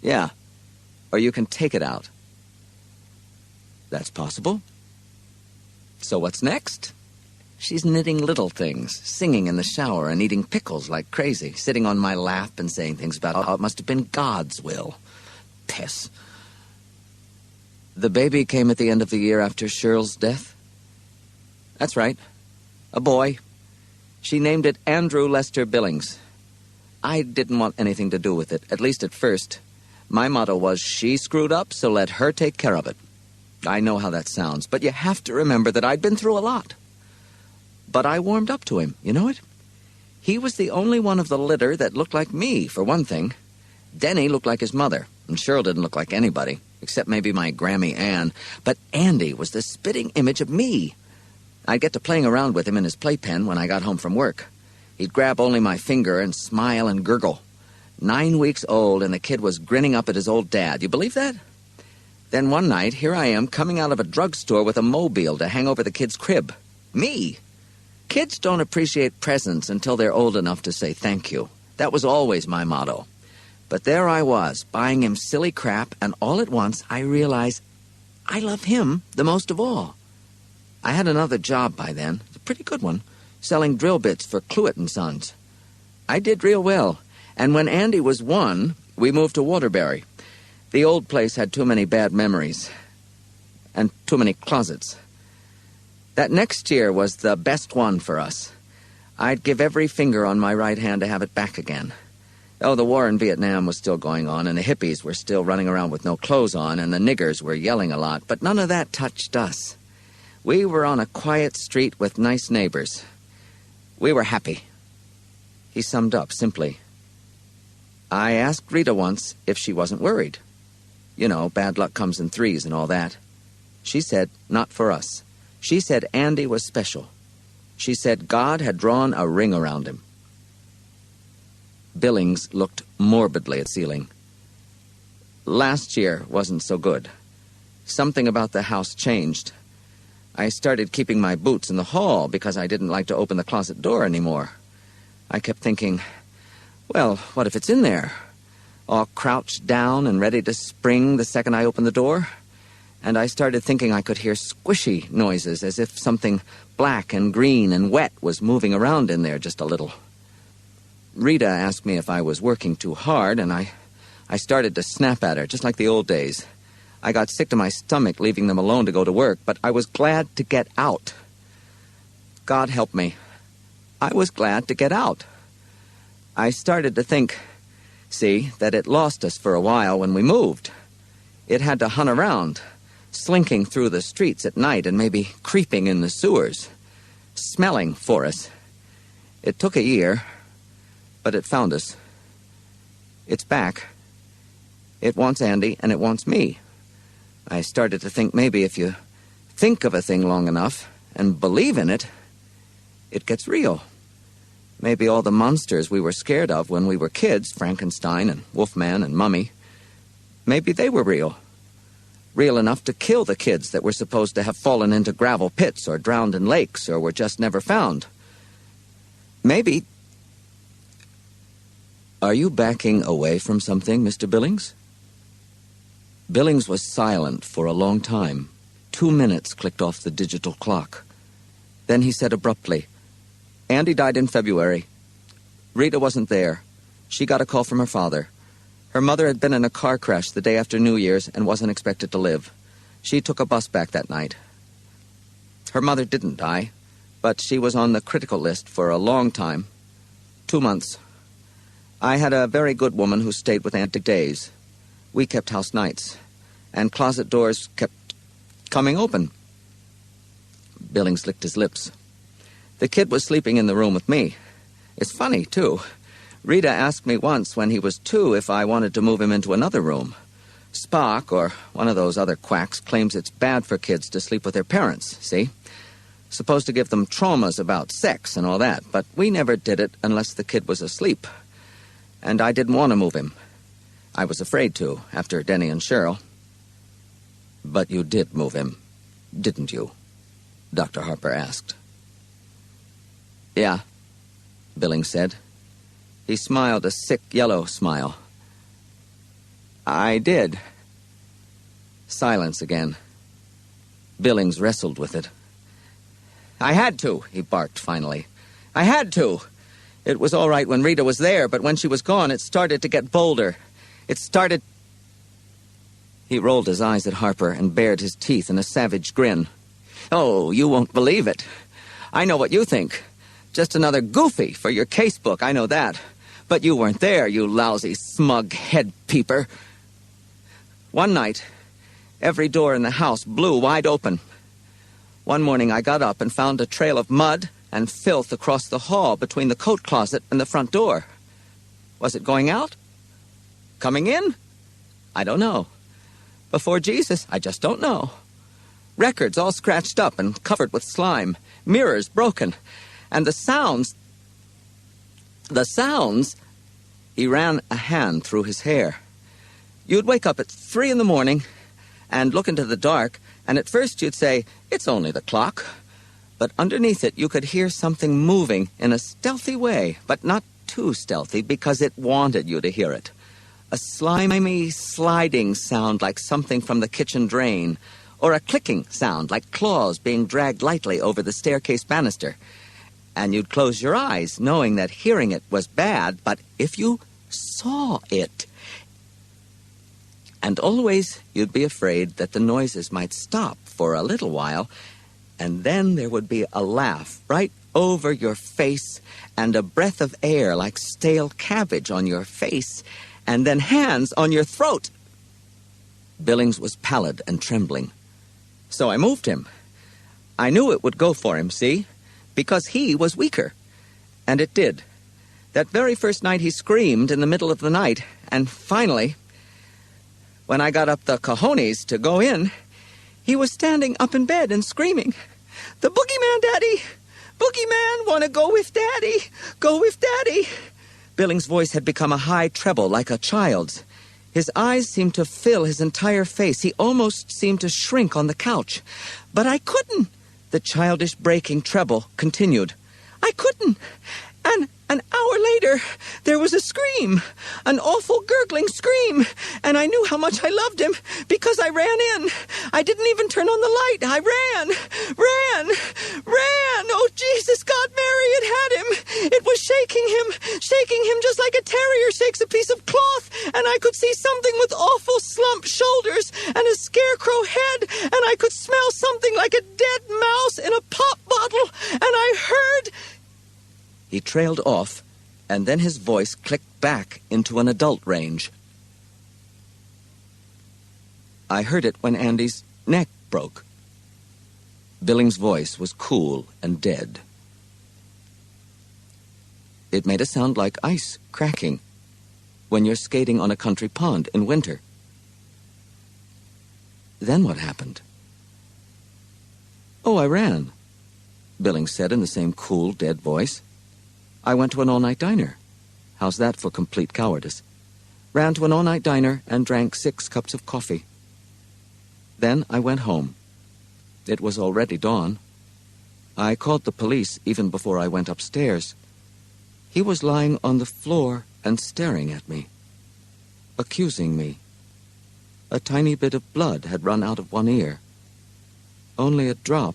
"Yeah, or you can take it out." "That's possible. So what's next?" She's knitting little things, singing in the shower and eating pickles like crazy, sitting on my lap and saying things about how it must have been God's will. Piss. The baby came at the end of the year after Cheryl's death? That's right. A boy. She named it Andrew Lester Billings. I didn't want anything to do with it, at least at first. My motto was, she screwed up, so let her take care of it. I know how that sounds, but you have to remember that I'd been through a lot. But I warmed up to him, you know it? He was the only one of the litter that looked like me, for one thing. Denny looked like his mother, and Cheryl didn't look like anybody, except maybe my Grammy Ann. But Andy was the spitting image of me. I'd get to playing around with him in his playpen when I got home from work. He'd grab only my finger and smile and gurgle. 9 weeks old, and the kid was grinning up at his old dad. You believe that? Then one night, here I am coming out of a drugstore with a mobile to hang over the kid's crib. Me. Kids don't appreciate presents until they're old enough to say thank you. That was always my motto. But there I was, buying him silly crap, and all at once I realized I love him the most of all. I had another job by then, a pretty good one, selling drill bits for Cluett & Sons. I did real well, and when Andy was 1, we moved to Waterbury. The old place had too many bad memories, and too many closets. That next year was the best one for us. I'd give every finger on my right hand to have it back again. Oh, the war in Vietnam was still going on, and the hippies were still running around with no clothes on, and the niggers were yelling a lot, but none of that touched us. We were on a quiet street with nice neighbors. We were happy. He summed up simply. I asked Rita once if she wasn't worried. You know, bad luck comes in threes and all that. She said, not for us. She said Andy was special. She said God had drawn a ring around him. Billings looked morbidly at the ceiling. Last year wasn't so good. Something about the house changed. I started keeping my boots in the hall because I didn't like to open the closet door anymore. I kept thinking, well, what if it's in there? All crouched down and ready to spring the second I opened the door. And I started thinking I could hear squishy noises, as if something black and green and wet was moving around in there just a little. Rita asked me if I was working too hard, and I started to snap at her, just like the old days. I got sick to my stomach leaving them alone to go to work, but I was glad to get out. God help me. I was glad to get out. I started to think, see, that it lost us for a while when we moved. It had to hunt around, slinking through the streets at night and maybe creeping in the sewers, smelling for us. It took a year, but it found us. It's back. It wants Andy, and it wants me. I started to think maybe if you think of a thing long enough and believe in it, it gets real. Maybe all the monsters we were scared of when we were kids, Frankenstein and Wolfman and Mummy, maybe they were real. Real enough to kill the kids that were supposed to have fallen into gravel pits or drowned in lakes or were just never found. Maybe... Are you backing away from something, Mr. Billings? Billings was silent for a long time. 2 minutes clicked off the digital clock. Then he said abruptly, Andy died in February. Rita wasn't there. She got a call from her father. Her mother had been in a car crash the day after New Year's and wasn't expected to live. She took a bus back that night. Her mother didn't die, but she was on the critical list for a long time. 2 months. I had a very good woman who stayed with Aunt days. We kept house nights, and closet doors kept coming open. Billings licked his lips. The kid was sleeping in the room with me. It's funny, too. Rita asked me once when he was 2 if I wanted to move him into another room. Spock, or one of those other quacks, claims it's bad for kids to sleep with their parents, see? Supposed to give them traumas about sex and all that, but we never did it unless the kid was asleep. And I didn't want to move him. I was afraid to, after Denny and Cheryl. But you did move him, didn't you? Dr. Harper asked. Yeah, Billings said. He smiled a sick yellow smile. I did. Silence again. Billings wrestled with it. I had to, he barked finally. I had to. It was all right when Rita was there, but when she was gone, it started to get bolder. It started... He rolled his eyes at Harper and bared his teeth in a savage grin. Oh, you won't believe it. I know what you think. Just another goofy for your casebook, I know that. But you weren't there, you lousy, smug head peeper. One night, every door in the house blew wide open. One morning I got up and found a trail of mud and filth across the hall between the coat closet and the front door. Was it going out? Coming in? I don't know. Before Jesus? I just don't know. Records all scratched up and covered with slime. Mirrors broken. And the sounds... He ran a hand through his hair. You'd wake up at 3 in the morning and look into the dark, and at first you'd say, it's only the clock. But underneath it, you could hear something moving in a stealthy way, but not too stealthy because it wanted you to hear it. A slimy, sliding sound like something from the kitchen drain, or a clicking sound like claws being dragged lightly over the staircase banister. And you'd close your eyes, knowing that hearing it was bad, but if you saw it... And always you'd be afraid that the noises might stop for a little while, and then there would be a laugh right over your face, and a breath of air like stale cabbage on your face, and then hands on your throat. Billings was pallid and trembling. So I moved him. I knew it would go for him, see? Because he was weaker. And it did. That very first night he screamed in the middle of the night, and finally, when I got up the cojones to go in, he was standing up in bed and screaming, "The boogeyman, Daddy! Boogeyman, wanna go with Daddy! Go with Daddy!" Billings' voice had become a high treble like a child's. His eyes seemed to fill his entire face. He almost seemed to shrink on the couch. But I couldn't. The childish breaking treble continued. I couldn't. And an hour later, there was a scream, an awful gurgling scream, and I knew how much I loved him because I ran in. I didn't even turn on the light. I ran. Oh, Jesus, God, Mary, it had him. It was shaking him just like a terrier shakes a piece of cloth, and I could see something with awful slumped shoulders and a scarecrow head, and I could smell something like a dead mouse in a pop bottle, and I heard... He trailed off, and then his voice clicked back into an adult range. I heard it when Andy's neck broke. Billings' voice was cool and dead. It made a sound like ice cracking when you're skating on a country pond in winter. Then what happened? Oh, I ran, Billings said in the same cool, dead voice. I went to an all-night diner. How's that for complete cowardice? Ran to an all-night diner and drank 6 cups of coffee. Then I went home. It was already dawn. I called the police even before I went upstairs. He was lying on the floor and staring at me, accusing me. A tiny bit of blood had run out of one ear. Only a drop,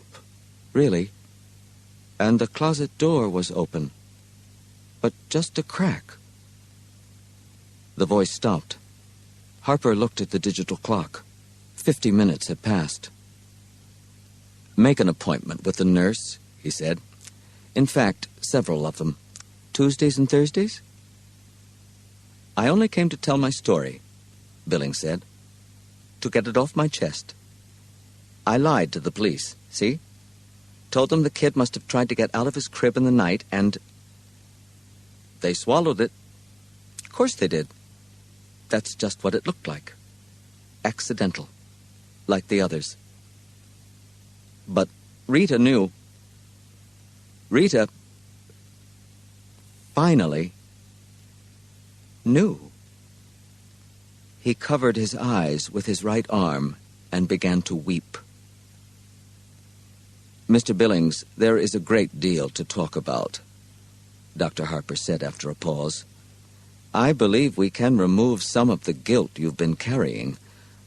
really. And the closet door was open. But just a crack. The voice stopped. Harper looked at the digital clock. 50 minutes had passed. Make an appointment with the nurse, he said. In fact, several of them. Tuesdays and Thursdays? I only came to tell my story, Billings said. To get it off my chest. I lied to the police, see? Told them the kid must have tried to get out of his crib in the night and... They swallowed it. Of course they did. That's just what it looked like. Accidental. Like the others. But Rita knew. Rita finally knew. He covered his eyes with his right arm and began to weep. Mr. Billings, there is a great deal to talk about, Dr. Harper said after a pause. I believe we can remove some of the guilt you've been carrying,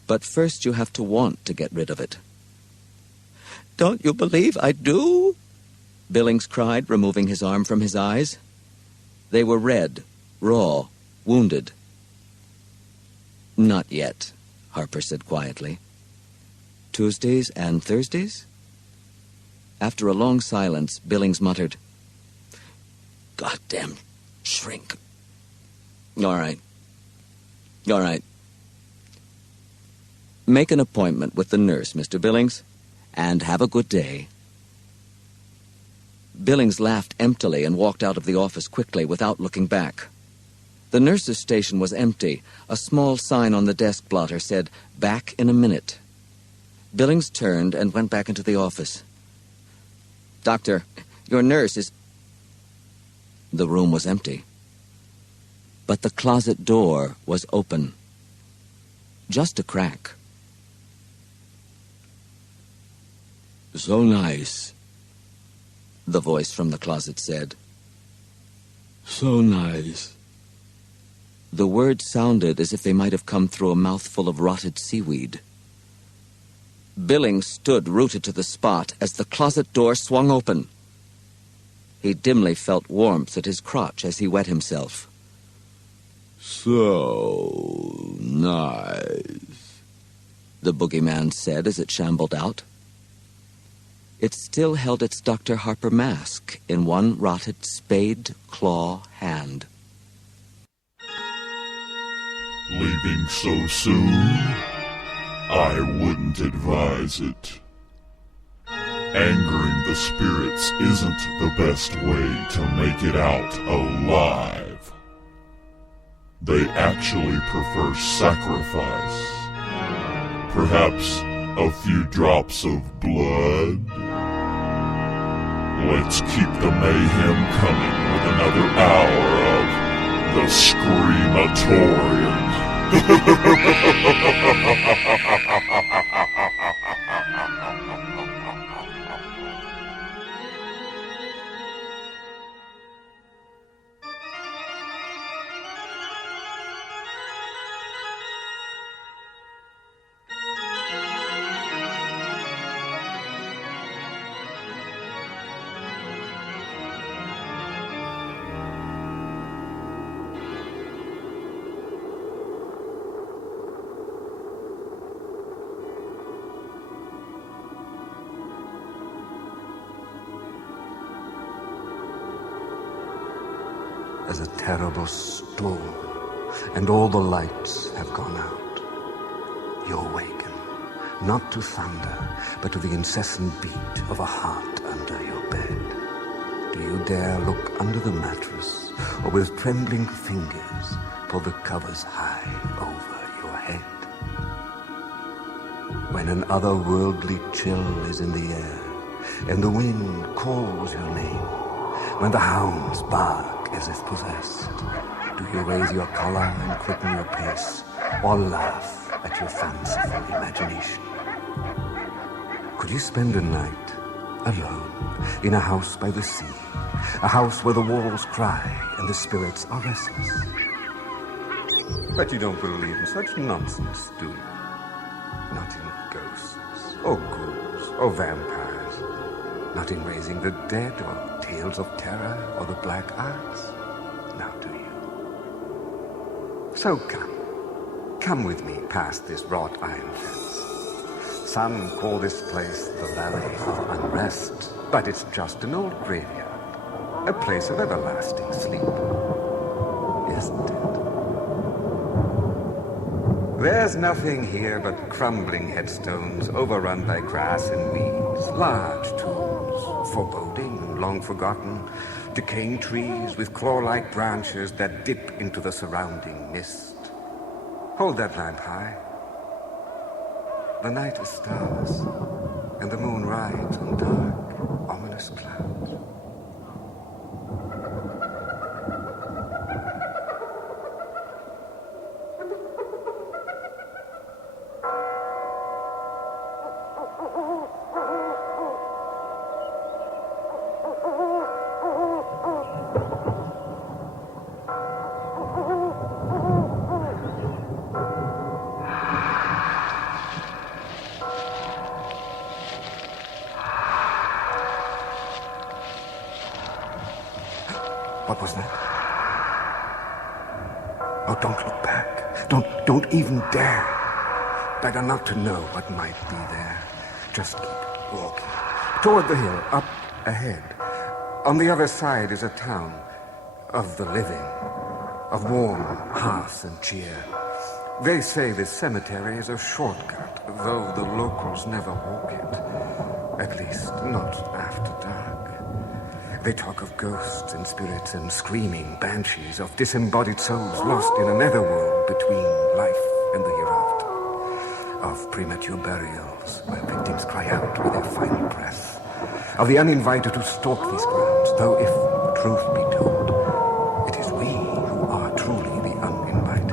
but first you have to want to get rid of it. Don't you believe I do? Billings cried, removing his arm from his eyes. They were red, raw, wounded. Not yet, Harper said quietly. Tuesdays and Thursdays? After a long silence, Billings muttered, "Goddamn shrink. All right. Make an appointment with the nurse, Mr. Billings, and have a good day." Billings laughed emptily and walked out of the office quickly without looking back. The nurse's station was empty. A small sign on the desk blotter said, "Back in a minute." Billings turned and went back into the office. "Doctor, your nurse is..." The room was empty. But the closet door was open. Just a crack. "So nice," the voice from the closet said. "So nice." The words sounded as if they might have come through a mouthful of rotted seaweed. Billings stood rooted to the spot as the closet door swung open. He dimly felt warmth at his crotch as he wet himself. "So nice," the boogeyman said as it shambled out. It still held its Dr. Harper mask in one rotted spade claw hand. Leaving so soon? I wouldn't advise it. Angering the spirits isn't the best way to make it out alive. They actually prefer sacrifice. Perhaps a few drops of blood? Let's keep the mayhem coming with another hour of the SCREAMATORIUM. There's a terrible storm, and all the lights have gone out. You awaken, not to thunder, but to the incessant beat of a heart under your bed. Do you dare look under the mattress, or with trembling fingers pull the covers high over your head? When an otherworldly chill is in the air, and the wind calls your name, when the hounds bark as if possessed, do you raise your collar and quicken your pace, or laugh at your fanciful imagination? Could you spend a night alone in a house by the sea, a house where the walls cry and the spirits are restless? But you don't believe in such nonsense, do you? Not in ghosts, or ghouls, or vampires, not in raising the dead, or tales of terror, or the black arts? Now do you? So come with me past this wrought iron fence. Some call this place the Valley of Unrest, but it's just an old graveyard, a place of everlasting sleep, isn't it? There's nothing here but crumbling headstones overrun by grass and weeds, large tombs, foreboding and long forgotten, decaying trees with claw-like branches that dip into the surrounding mist. Hold that lamp high. The night is stars, and the moon rides on dark, ominous clouds. What was that? Oh, don't look back. Don't even dare. Better not to know what might be there. Just keep walking. Toward the hill, up ahead. On the other side is a town of the living, of warm hearth and cheer. They say this cemetery is a shortcut, though the locals never walk it. At least, not after dark. They talk of ghosts and spirits and screaming banshees, of disembodied souls lost in a netherworld between life and the hereafter. Of premature burials where victims cry out with their final breath. Of the uninvited who stalk these grounds, though if the truth be told, it is we who are truly the uninvited.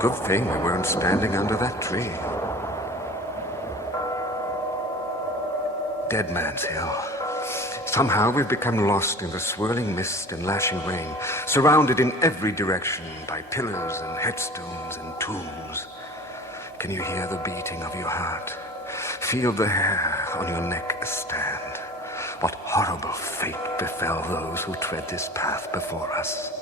Good thing we weren't standing under that tree. Dead Man's Hill. Somehow we've become lost in the swirling mist and lashing rain, surrounded in every direction by pillars and headstones and tombs. Can you hear the beating of your heart? Feel the hair on your neck stand. What horrible fate befell those who tread this path before us.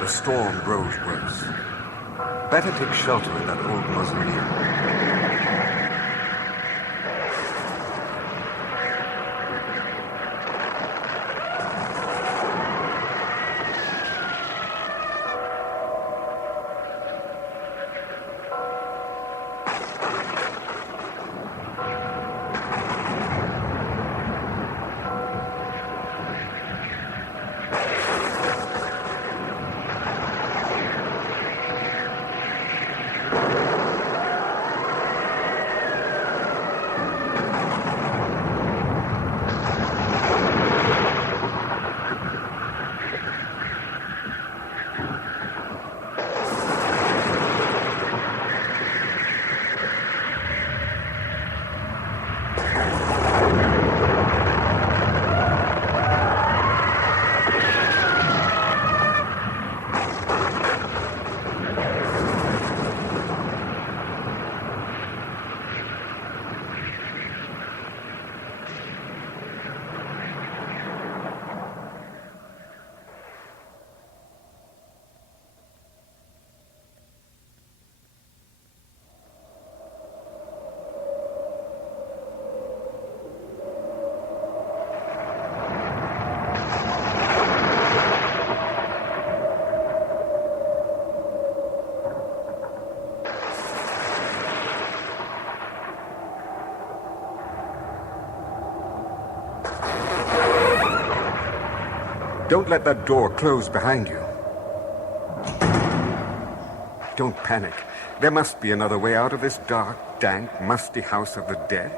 The storm grows worse. Better take shelter in that old mausoleum. Don't let that door close behind you. Don't panic. There must be another way out of this dark, dank, musty house of the dead.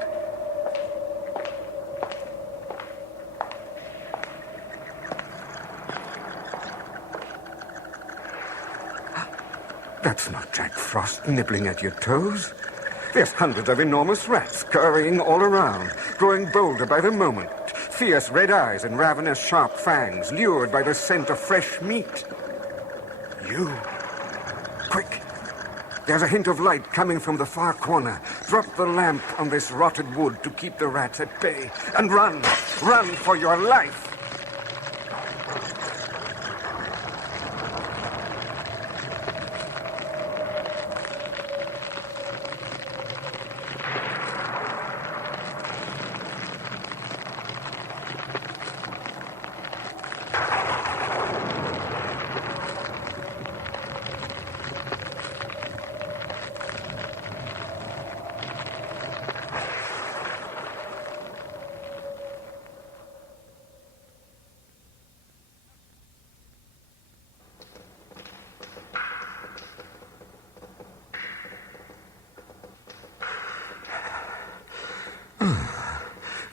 That's not Jack Frost nibbling at your toes. There's hundreds of enormous rats scurrying all around, growing bolder by the moment. Fierce red eyes and ravenous sharp fangs, lured by the scent of fresh meat. You. Quick. There's a hint of light coming from the far corner. Drop the lamp on this rotted wood to keep the rats at bay. And run. Run for your life.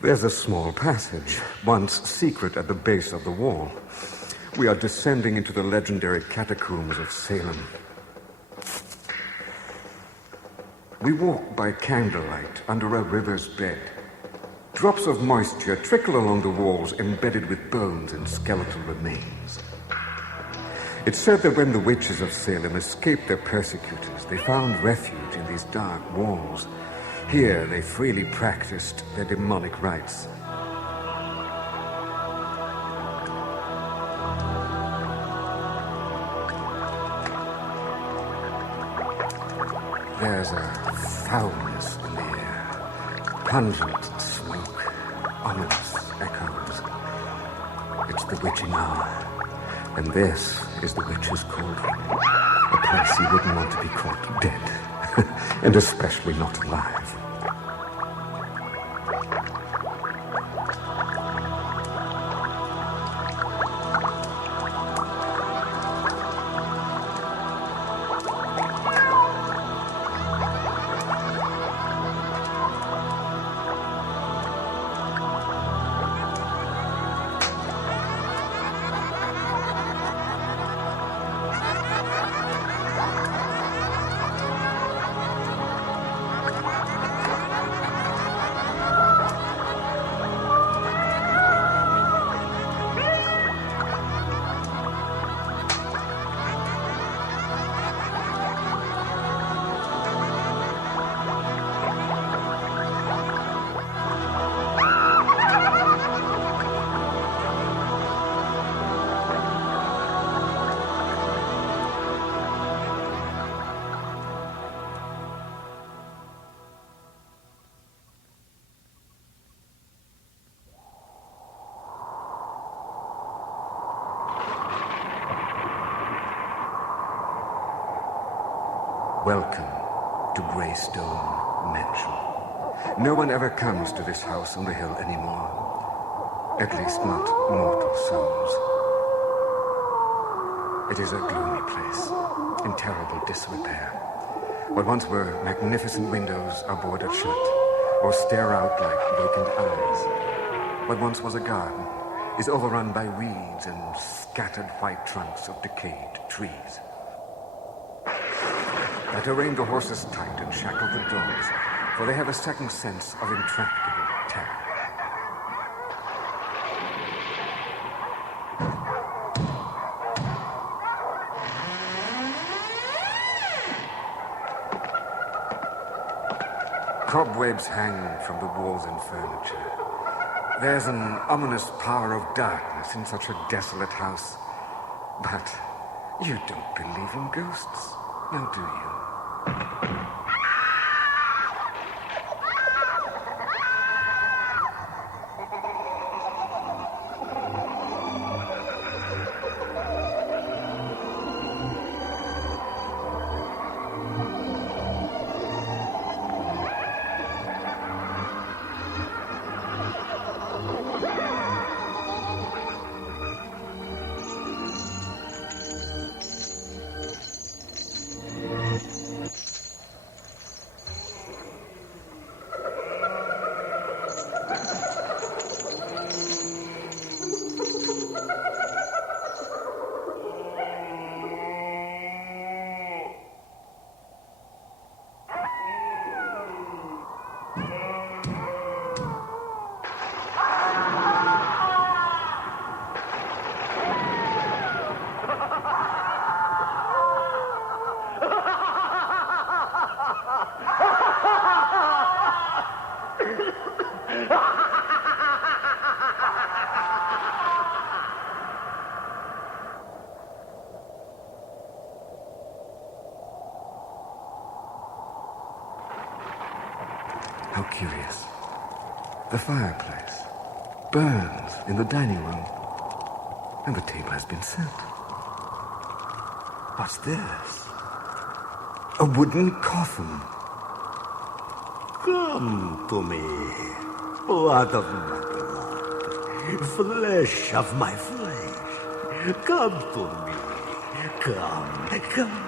There's a small passage, once secret at the base of the wall. We are descending into the legendary catacombs of Salem. We walk by candlelight under a river's bed. Drops of moisture trickle along the walls embedded with bones and skeletal remains. It's said that when the witches of Salem escaped their persecutors, they found refuge in these dark walls. Here they freely practiced their demonic rites. There's a foulness in the air, pungent smoke, ominous echoes. It's the witching hour, and this is the witch's cauldron, a place you wouldn't want to be caught dead, and especially not alive. Welcome to Greystone Mansion. No one ever comes to this house on the hill anymore. At least not mortal souls. It is a gloomy place, in terrible disrepair. What once were magnificent windows are boarded shut, or stare out like vacant eyes. What once was a garden is overrun by weeds and scattered white trunks of decayed trees. Better rein the horses tight and shackle the dogs, for they have a second sense of intractable terror. Cobwebs hang from the walls and furniture. There's an ominous power of darkness in such a desolate house. But you don't believe in ghosts, now do you? How curious. The fireplace burns in the dining room, and the table has been set. What's this? A wooden coffin. Come to me, blood of my blood, flesh of my flesh. Come to me. Come.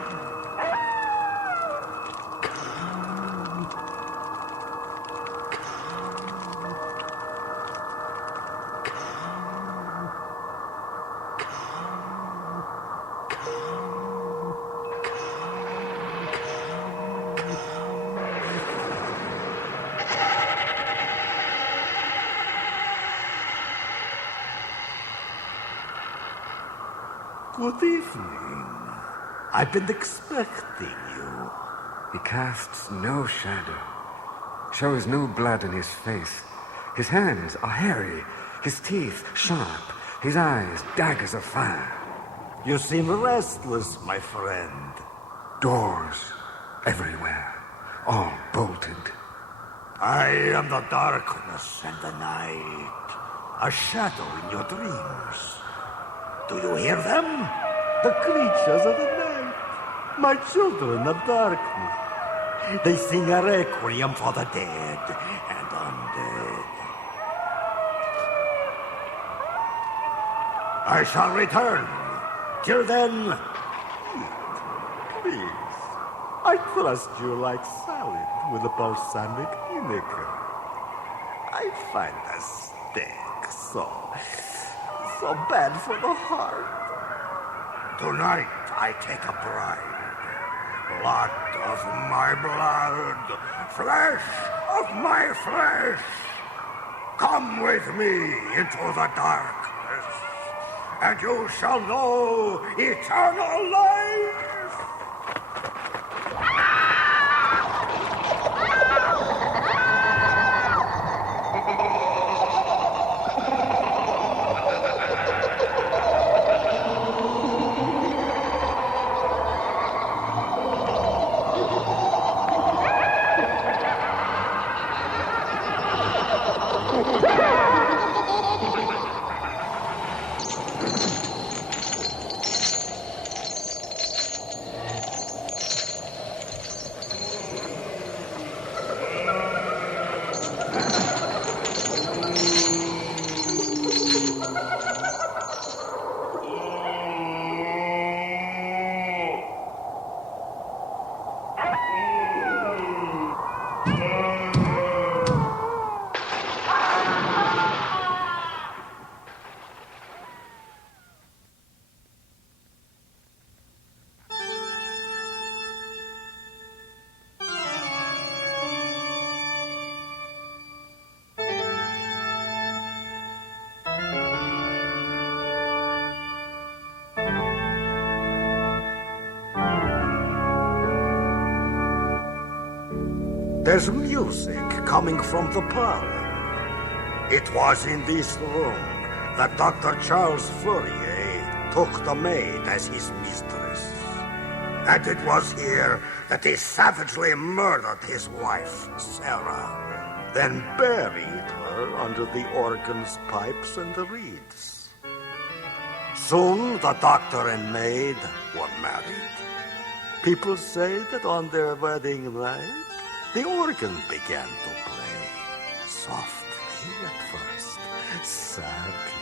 Good evening. I've been expecting you. He casts no shadow, shows no blood in his face. His hands are hairy, his teeth sharp, his eyes daggers of fire. You seem restless, my friend. Doors everywhere, all bolted. I am the darkness and the night, a shadow in your dreams. Do you hear them? The creatures of the night, my children of darkness. They sing a requiem for the dead and undead. I shall return. Till then, please. I trust you like salad with a balsamic vinegar. I find the steak so bad for the heart. Tonight I take a bride. Blood of my blood, flesh of my flesh. Come with me into the darkness, and you shall know eternal life. There's music coming from the parlor. It was in this room that Dr. Charles Fourier took the maid as his mistress. And it was here that he savagely murdered his wife, Sarah, then buried her under the organ's pipes and reeds. Soon the doctor and maid were married. People say that on their wedding night, the organ began to play, softly at first, sadly,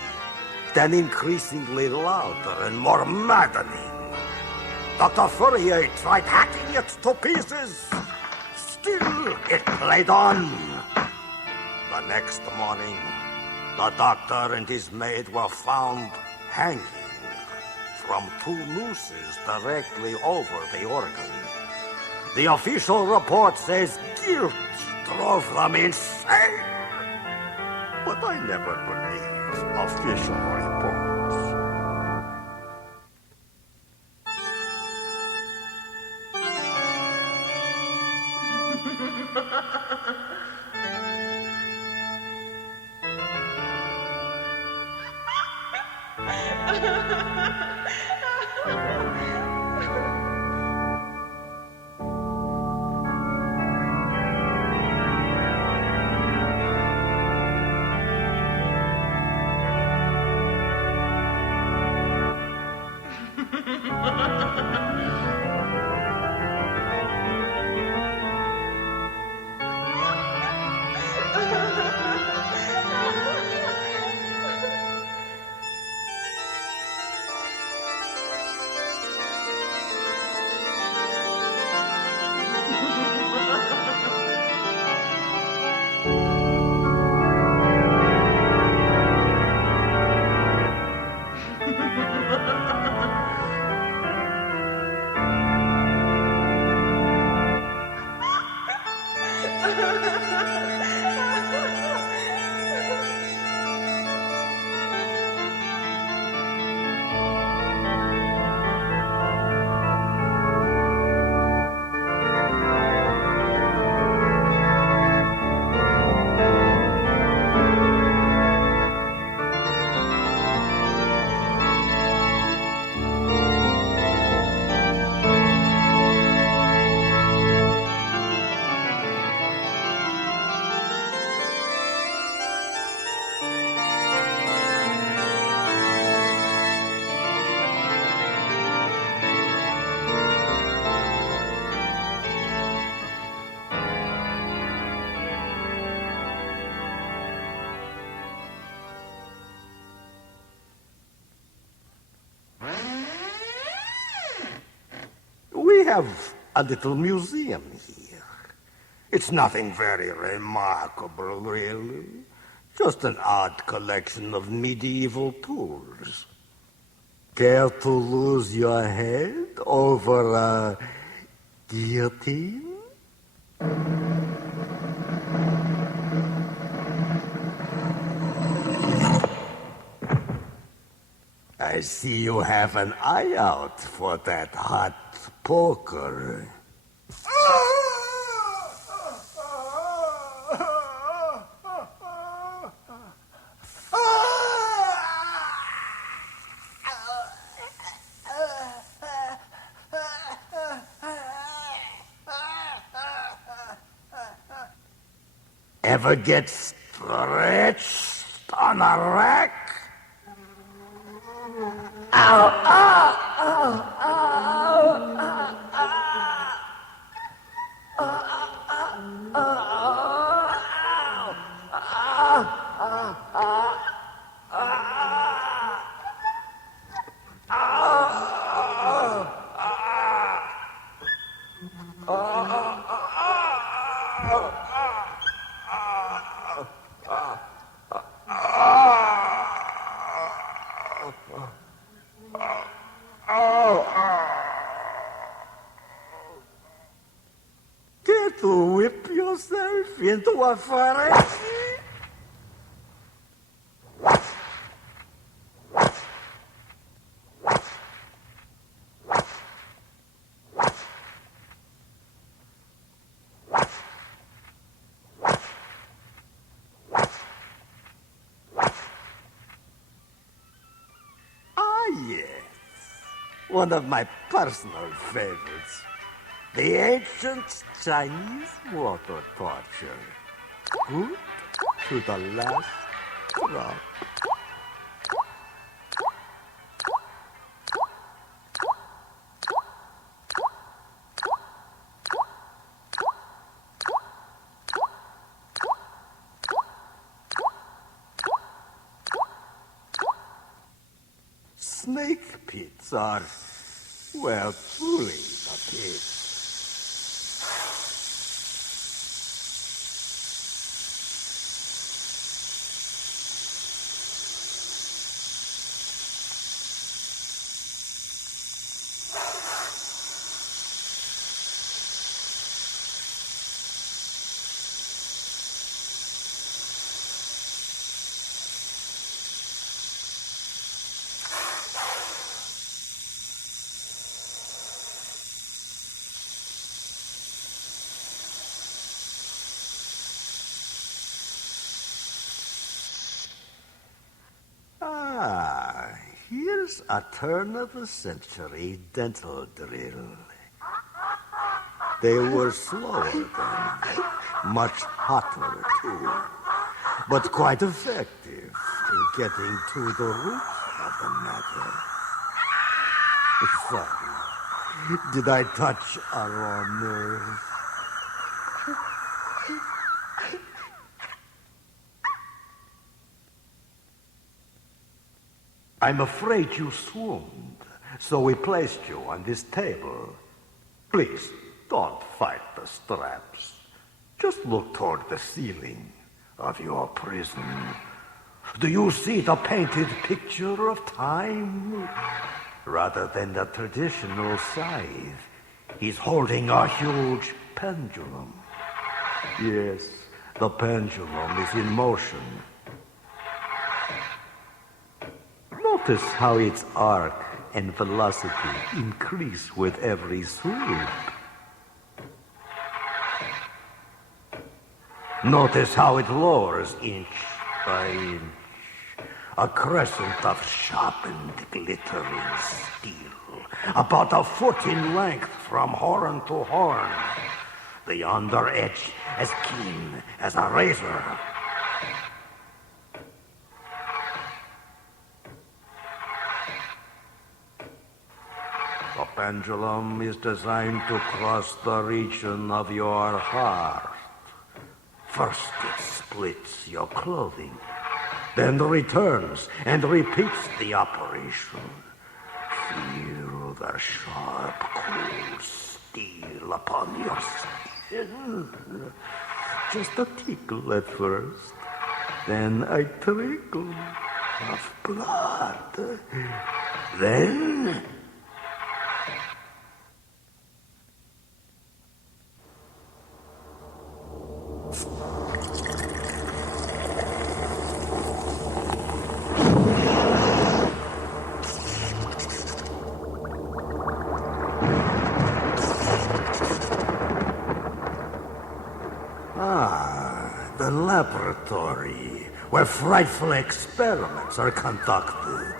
then increasingly louder and more maddening. Dr. Fourier tried hacking it to pieces. Still, it played on. The next morning, the doctor and his maid were found hanging from 2 nooses directly over the organ. The official report says guilt drove them insane. But I never believe official reports. have a little museum here. It's nothing very remarkable, really. Just an odd collection of medieval tools. Care to lose your head over a guillotine? I see you have an eye out for that hot poker. Ever get stretched on a rack? Ow, ow, ow, ow, Care to whip yourself into a frenzy? One of my personal favorites. The ancient Chinese water torture. Good to the last drop. Snake pits are, well, truly the pits. Here's a turn-of-the-century dental drill. They were slower then, much hotter, too, but quite effective in getting to the root of the matter. Sorry, did I touch a raw nerve? I'm afraid you swooned, so we placed you on this table. Please, don't fight the straps. Just look toward the ceiling of your prison. Do you see the painted picture of time? Rather than the traditional scythe, he's holding a huge pendulum. Yes, the pendulum is in motion. Notice how its arc and velocity increase with every sweep. Notice how it lowers inch by inch. A crescent of sharpened, glittering steel, about a foot in length from horn to horn. The under edge as keen as a razor. The pendulum is designed to cross the region of your heart. First it splits your clothing, then returns and repeats the operation. Feel their sharp, cold steel upon your skin. Just a tickle at first, then a trickle of blood. Then... the laboratory where frightful experiments are conducted.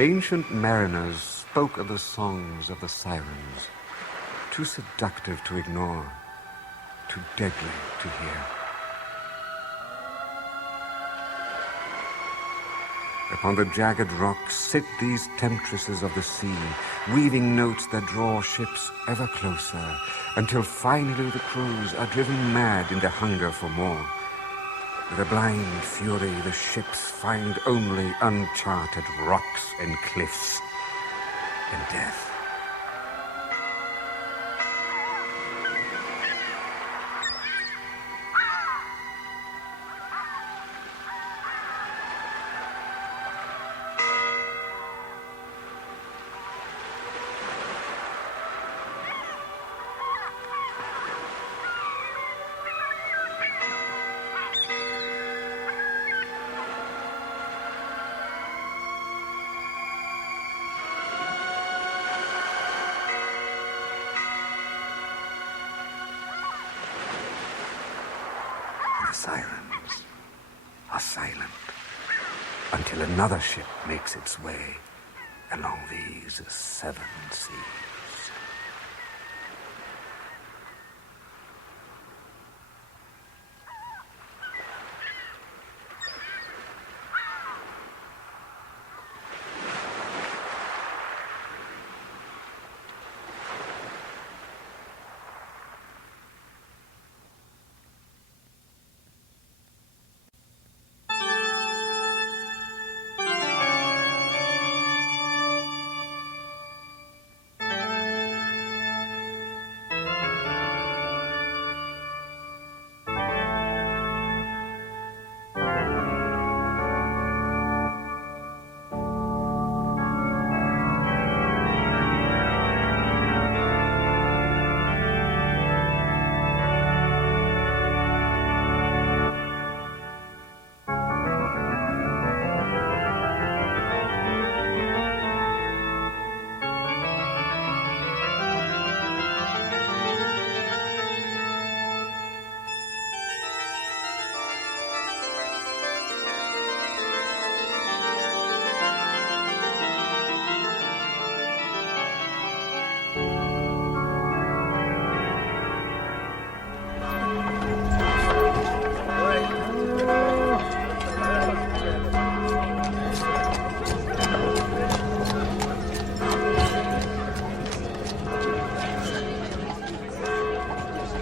Ancient mariners spoke of the songs of the sirens, too seductive to ignore, too deadly to hear. Upon the jagged rocks sit these temptresses of the sea, weaving notes that draw ships ever closer, until finally the crews are driven mad in their hunger for more. With a blind fury, the ships find only uncharted rocks and cliffs and death. The sirens are silent until another ship makes its way along these 7 seas.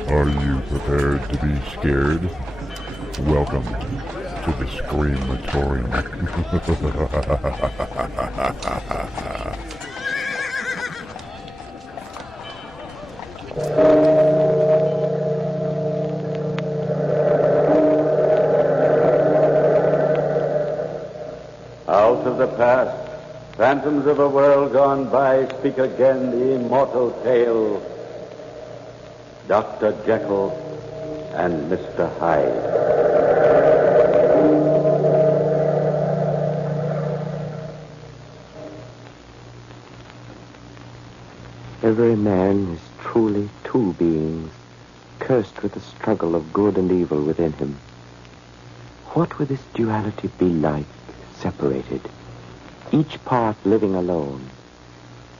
Are you prepared to be scared? Welcome to the SCREAMATORIUM. Out of the past, phantoms of a world gone by, speak again the immortal tale. Dr. Jekyll and Mr. Hyde. Every man is truly two beings, cursed with the struggle of good and evil within him. What would this duality be like, separated, each part living alone,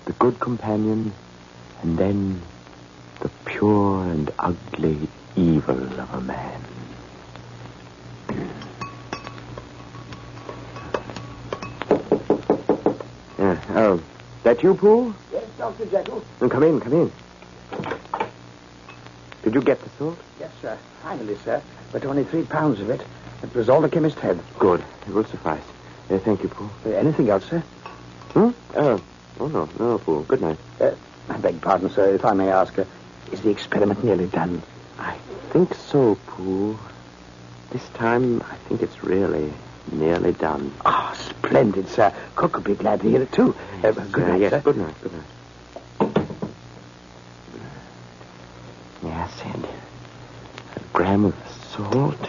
the good companion, and then the pure and ugly evil of a man? That you, Pooh? Yes, Dr. Jekyll. Come in, come in. Did you get the salt? Yes, sir. Finally, sir. But only 3 pounds of it. It was all the chemist had. Good. It will suffice. Thank you, Pooh. Anything else, sir? Oh, no, Pooh. Good night. I beg pardon, sir, if I may ask, is the experiment nearly done? I think so, Pooh. This time, I think it's really nearly done. Oh, splendid, sir. Cook will be glad to hear it, too. Good night, yes, sir. Good night, good night. Yes, and a gram of salt.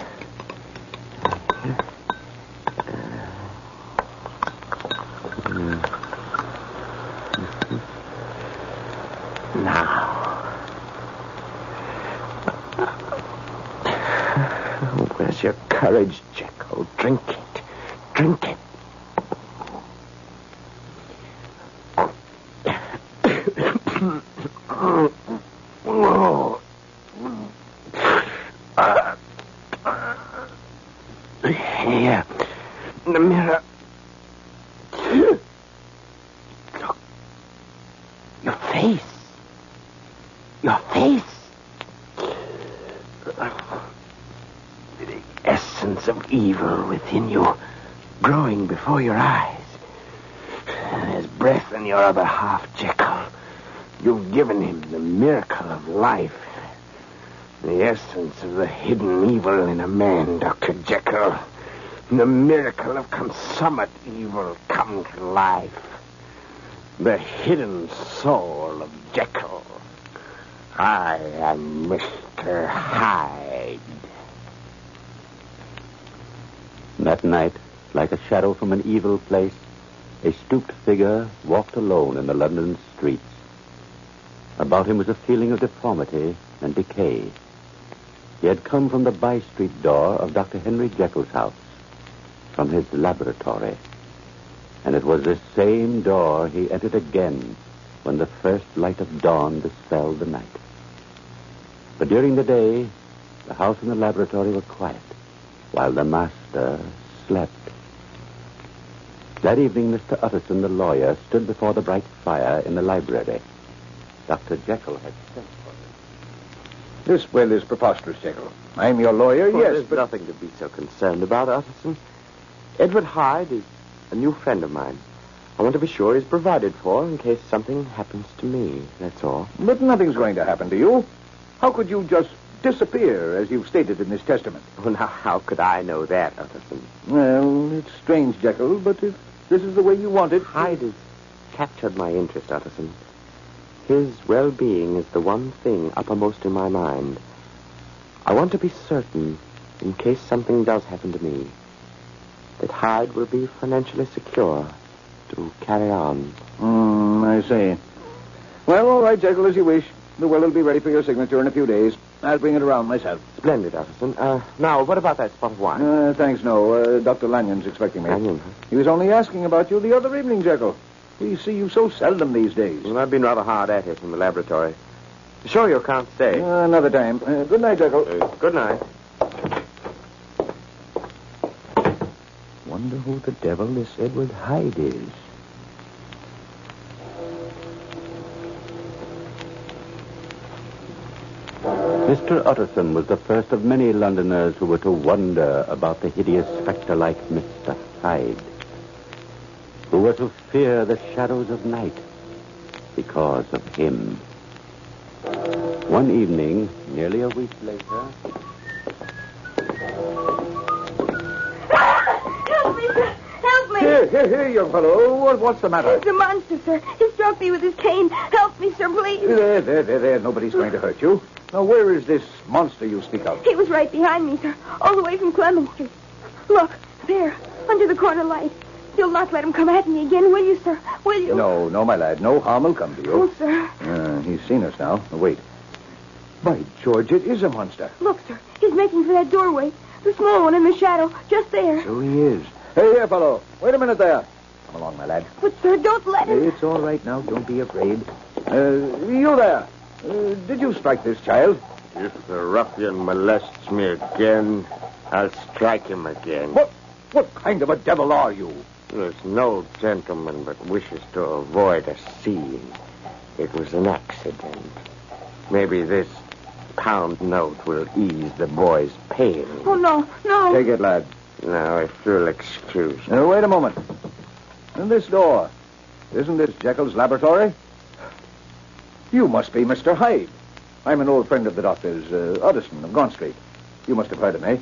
Where's your courage, Jekyll? Drink it. Drink it. Here. In the mirror. Look. Your face. Your face. The essence of evil within you, growing before your eyes. There's breath in your other half, Jekyll. You've given him the miracle of life. The essence of the hidden evil in a man, Dr. Jekyll. The miracle of consummate evil come to life. The hidden soul of Jekyll. I am Mr. Hyde. That night, like a shadow from an evil place, a stooped figure walked alone in the London streets. About him was a feeling of deformity and decay. He had come from the by-street door of Dr. Henry Jekyll's house, from his laboratory. And it was this same door he entered again when the first light of dawn dispelled the night. But during the day, the house and the laboratory were quiet, while the master slept. That evening, Mr. Utterson, the lawyer, stood before the bright fire in the library. Dr. Jekyll had sent for him. This will is preposterous, Jekyll. I'm your lawyer, yes, There's nothing to be so concerned about, Utterson. Edward Hyde is a new friend of mine. I want to be sure he's provided for in case something happens to me, that's all. But nothing's going to happen to you. How could you just disappear, as you've stated in this testament? Well, now, how could I know that, Utterson? Well, it's strange, Jekyll, but if this is the way you want it... Hyde has captured my interest, Utterson. His well-being is the one thing uppermost in my mind. I want to be certain, in case something does happen to me, that Hyde will be financially secure to carry on. I see. Well, all right, Jekyll, as you wish. The will be ready for your signature in a few days. I'll bring it around myself. Splendid, Utterson. Now, what about that spot of wine? Thanks, no. Dr. Lanyon's expecting me. Lanyon, huh? He was only asking about you the other evening, Jekyll. We see you so seldom these days. Well, I've been rather hard at it in the laboratory. Sure you can't stay. Another time. Good night, Jekyll. Good night. Wonder who the devil this Edward Hyde is. Mr. Utterson was the first of many Londoners who were to wonder about the hideous spectre like Mr. Hyde, who were to fear the shadows of night because of him. One evening, nearly a week later... Help me, sir. Help me. Here, young fellow. What's the matter? It's a monster, sir. He struck me with his cane. Help me, sir, please. There. Nobody's going to hurt you. Now, where is this monster you speak of? He was right behind me, sir. All the way from Clement Street. Look, there, under the corner light. You'll not let him come at me again, will you, sir? Will you? No, my lad. No harm will come to you. Oh, sir. He's seen us now. Wait. By George, it is a monster. Look, sir. He's making for that doorway. The small one in the shadow, just there. So he is. Hey, fellow. Wait a minute there. Come along, my lad. But, sir, don't let him. It's all right now. Don't be afraid. You there. Did you strike this child? If the ruffian molests me again, I'll strike him again. What kind of a devil are you? There's no gentleman but wishes to avoid a scene. It was an accident. Maybe this pound note will ease the boy's pain. Oh, no. Take it, lad. Now, if you'll excuse me. Wait a moment. And this door. Isn't this Jekyll's laboratory? You must be Mr. Hyde. I'm an old friend of the doctor's, Udderson of Gaunt Street. You must have heard of me.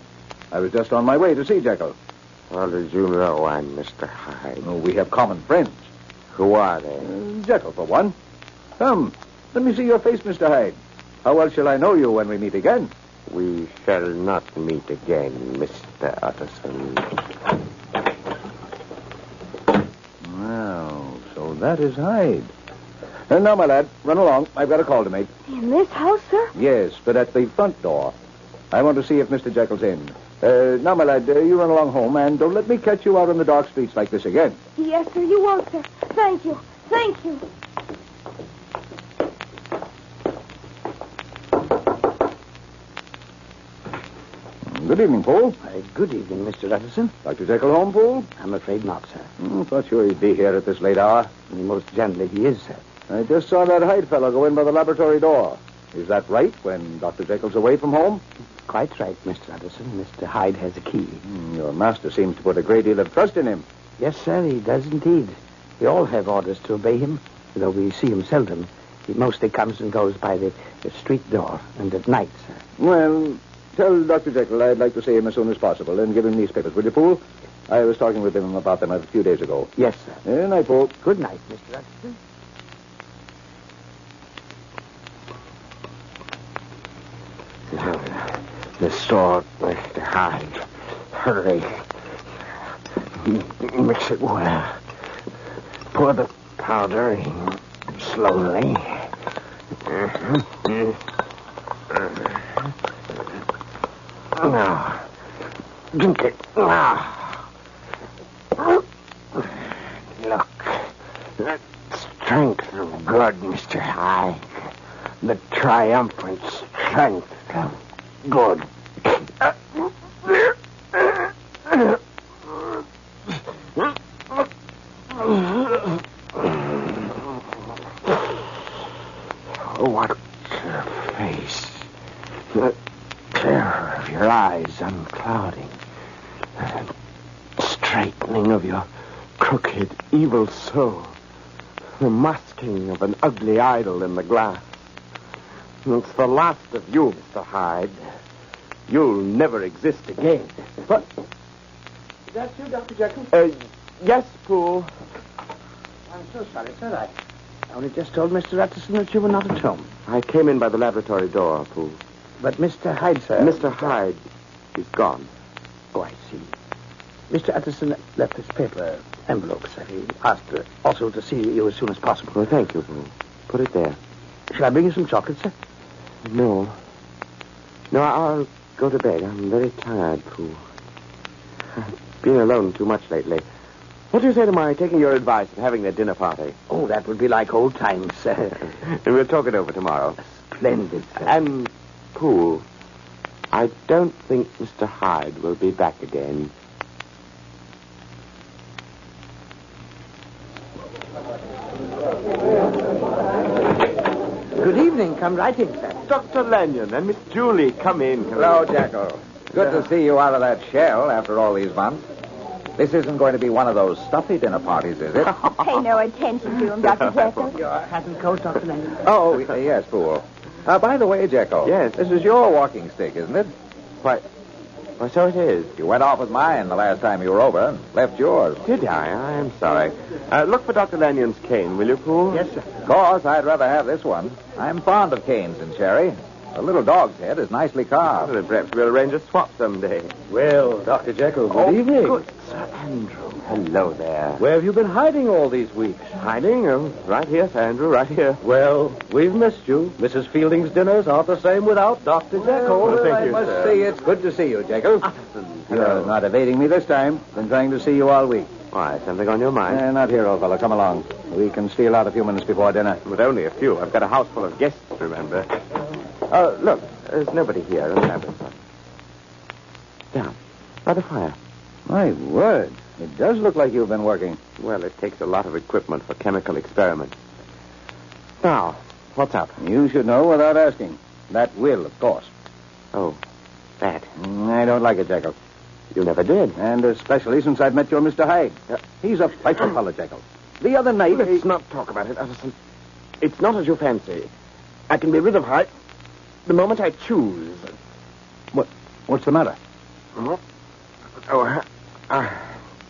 I was just on my way to see Jekyll. How did you know I'm Mr. Hyde? Oh, we have common friends. Who are they? Jekyll, for one. Come, let me see your face, Mr. Hyde. How else shall I know you when we meet again? We shall not meet again, Mr. Utterson. Well, so that is Hyde. And now, my lad, run along. I've got a call to make. In this house, sir? Yes, but at the front door. I want to see if Mr. Jekyll's in. Now, my lad, you run along home, and don't let me catch you out on the dark streets like this again. Yes, sir, you won't, sir. Thank you. Good evening, Paul. Good evening, Mr. Utterson. Dr. Jekyll home, Paul? I'm afraid not, sir. Thought sure he'd be here at this late hour. Most gently he is, sir. I just saw that Hyde fellow go in by the laboratory door. Is that right, when Dr. Jekyll's away from home? Quite right, Mr. Utterson. Mr. Hyde has a key. Your master seems to put a great deal of trust in him. Yes, sir, he does indeed. We all have orders to obey him, though we see him seldom. He mostly comes and goes by the street door, and at night, sir. Well, tell Dr. Jekyll I'd like to see him as soon as possible, and give him these papers, will you, Poole? I was talking with him about them a few days ago. Yes, sir. Good night, Poole. Good night, Mr. Utterson. The sword, Mr. Hyde. Hurry. Mix it well. Pour the powder in slowly. Now, drink it. Now. Look. That strength of good, Mr. Hyde. The triumphant strength of good. What a face. The terror of your eyes unclouding. The straightening of your crooked, evil soul. The masking of an ugly idol in the glass. It's the last of you, Mr. Hyde. You'll never exist again. But... Is that you, Dr. Jekyll? Yes, Poole. I'm so sorry, sir. I only just told Mr. Utterson that you were not at home. I came in by the laboratory door, Poole. But Mr. Hyde, sir... Mr. Hyde is gone. Oh, I see. Mr. Utterson left this paper envelope, sir. He asked also to see you as soon as possible. Well, thank you, Poole. Put it there. Shall I bring you some chocolate, sir? No. No, I'll go to bed. I'm very tired, Poole. I've been alone too much lately. What do you say to my taking your advice and having a dinner party? Oh, that would be like old times, sir. And we'll talk it over tomorrow. Splendid, sir. And, Poole, I don't think Mr. Hyde will be back again. Good evening. Come right in, sir. Dr. Lanyon and Miss Julie. Come in. Hello, Jekyll. Good to see you out of that shell after all these months. This isn't going to be one of those stuffy dinner parties, is it? Pay no attention to him, Dr. Jekyll. Your hat and coat, Dr. Lanyon. Oh, yes, fool. By the way, Jekyll. Yes. This is your walking stick, isn't it? Why, so it is. You went off with mine the last time you were over and left yours. Did I? I'm sorry. Look for Dr. Lanyon's cane, will you, Pooh? Yes, sir. Of course, I'd rather have this one. I'm fond of canes and Cherry. The little dog's head is nicely carved. Well, perhaps we'll arrange a swap someday. Well, Dr. Jekyll, good evening. Good Sir Andrew. Hello there. Where have you been hiding all these weeks? Hiding? Oh, right here, Sir Andrew, right here. Well, we've missed you. Mrs. Fielding's dinners aren't the same without Dr. Jekyll. Well, thank I you, must sir. say it's good to see you, Jekyll. You're not evading me this time. Been trying to see you all week. Why, something on your mind? Not here, old fellow. Come along. We can steal out a few minutes before dinner. But only a few. I've got a house full of guests, remember. Look, there's nobody here in the laboratory. Down, by the fire. My word. It does look like you've been working. Well, it takes a lot of equipment for chemical experiments. Now, what's up? You should know without asking. That will, of course. Oh, that. I don't like it, Jekyll. You never did. And especially since I've met your Mr. Hyde. He's a frightful fellow, Jekyll. The other night... Let's not talk about it, Utterson. It's not as you fancy. I can be rid of Hyde the moment I choose. What's the matter? I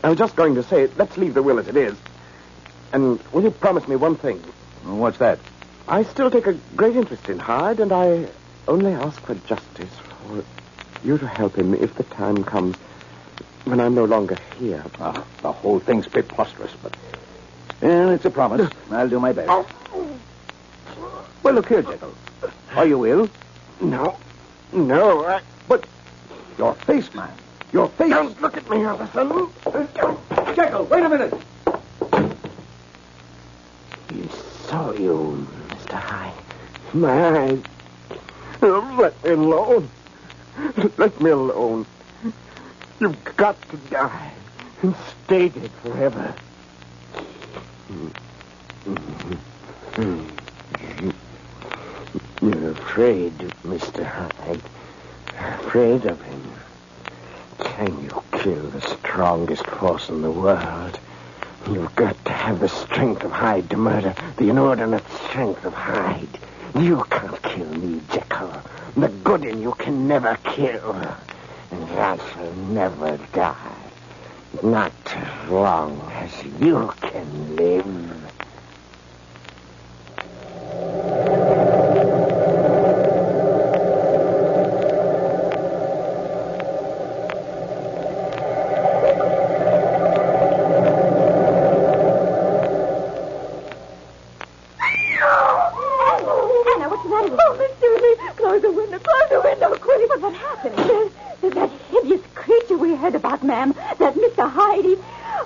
was just going to say, let's leave the will as it is. And will you promise me one thing? What's that? I still take a great interest in Hyde, and I only ask for justice, for you to help him if the time comes when I'm no longer here. The whole thing's preposterous, but... Well, it's a promise. I'll do my best. Well, look here, Jekyll. Are you ill? No. But your face, man. Your face. Don't look at me, Utterson. Jekyll, wait a minute. You saw you, Mr. Hyde. My eyes. Let me alone. Let me alone. You've got to die and stay dead forever. You're afraid, Mr. Hyde. Afraid of him. Can you kill the strongest force in the world? You've got to have the strength of Hyde to murder the inordinate strength of Hyde. You can't kill me, Jekyll. The good in you can never kill. And that shall never die. Not as long as you can live. About, ma'am, that Mr. Hyde,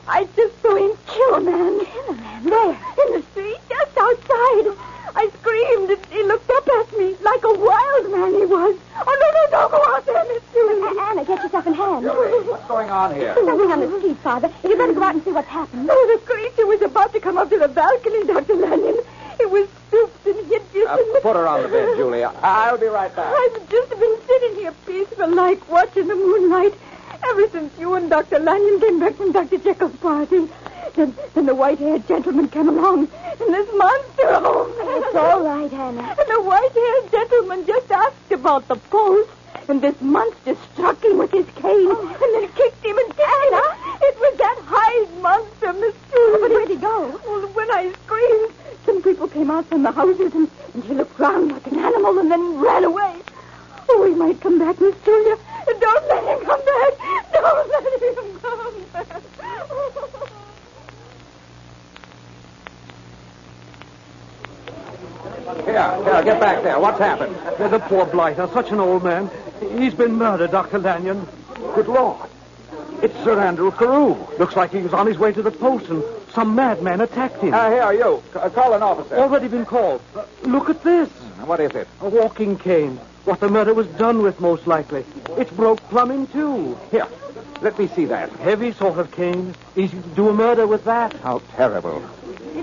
I just saw him kill a man. Kill a man? There, in the street, just outside. I screamed, and he looked up at me like a wild man he was. Oh, no, don't go out there, Miss Julie. Anna, get yourself in hand. What's going on here? Something on the street, Father. You better go out and see what's happened. Oh, the creature was about to come up to the balcony, Dr. Lanyon. It was stooped and hideous. Put her on the bed, Julia. I'll be right back. I've just been sitting here peaceful like, watching the moonlight. Ever since you and Dr. Lanyon came back from Dr. Jekyll's party. Then the white-haired gentleman came along, and this monster... Oh, it's all right, Hannah. And the white-haired gentleman just asked about the post, and this monster struck him with his cane, and then kicked him and kicked him. It was that Hyde monster, Miss Julie. But where'd he go? Well, when I screamed, some people came out from the houses, and he looked round like an animal and then ran away. Oh, he might come back, Miss Julia. Don't let him come back. Don't let him come back. Here, get back there. What's happened? The poor blighter, such an old man. He's been murdered, Dr. Lanyon. Good Lord. It's Sir Andrew Carew. Looks like he was on his way to the post and some madman attacked him. Here, you. Call an officer. Already been called. Look at this. What is it? A walking cane. What the murder was done with, most likely. It's broke plumb in two. Here, let me see that. Heavy sort of cane. Easy to do a murder with that. How terrible.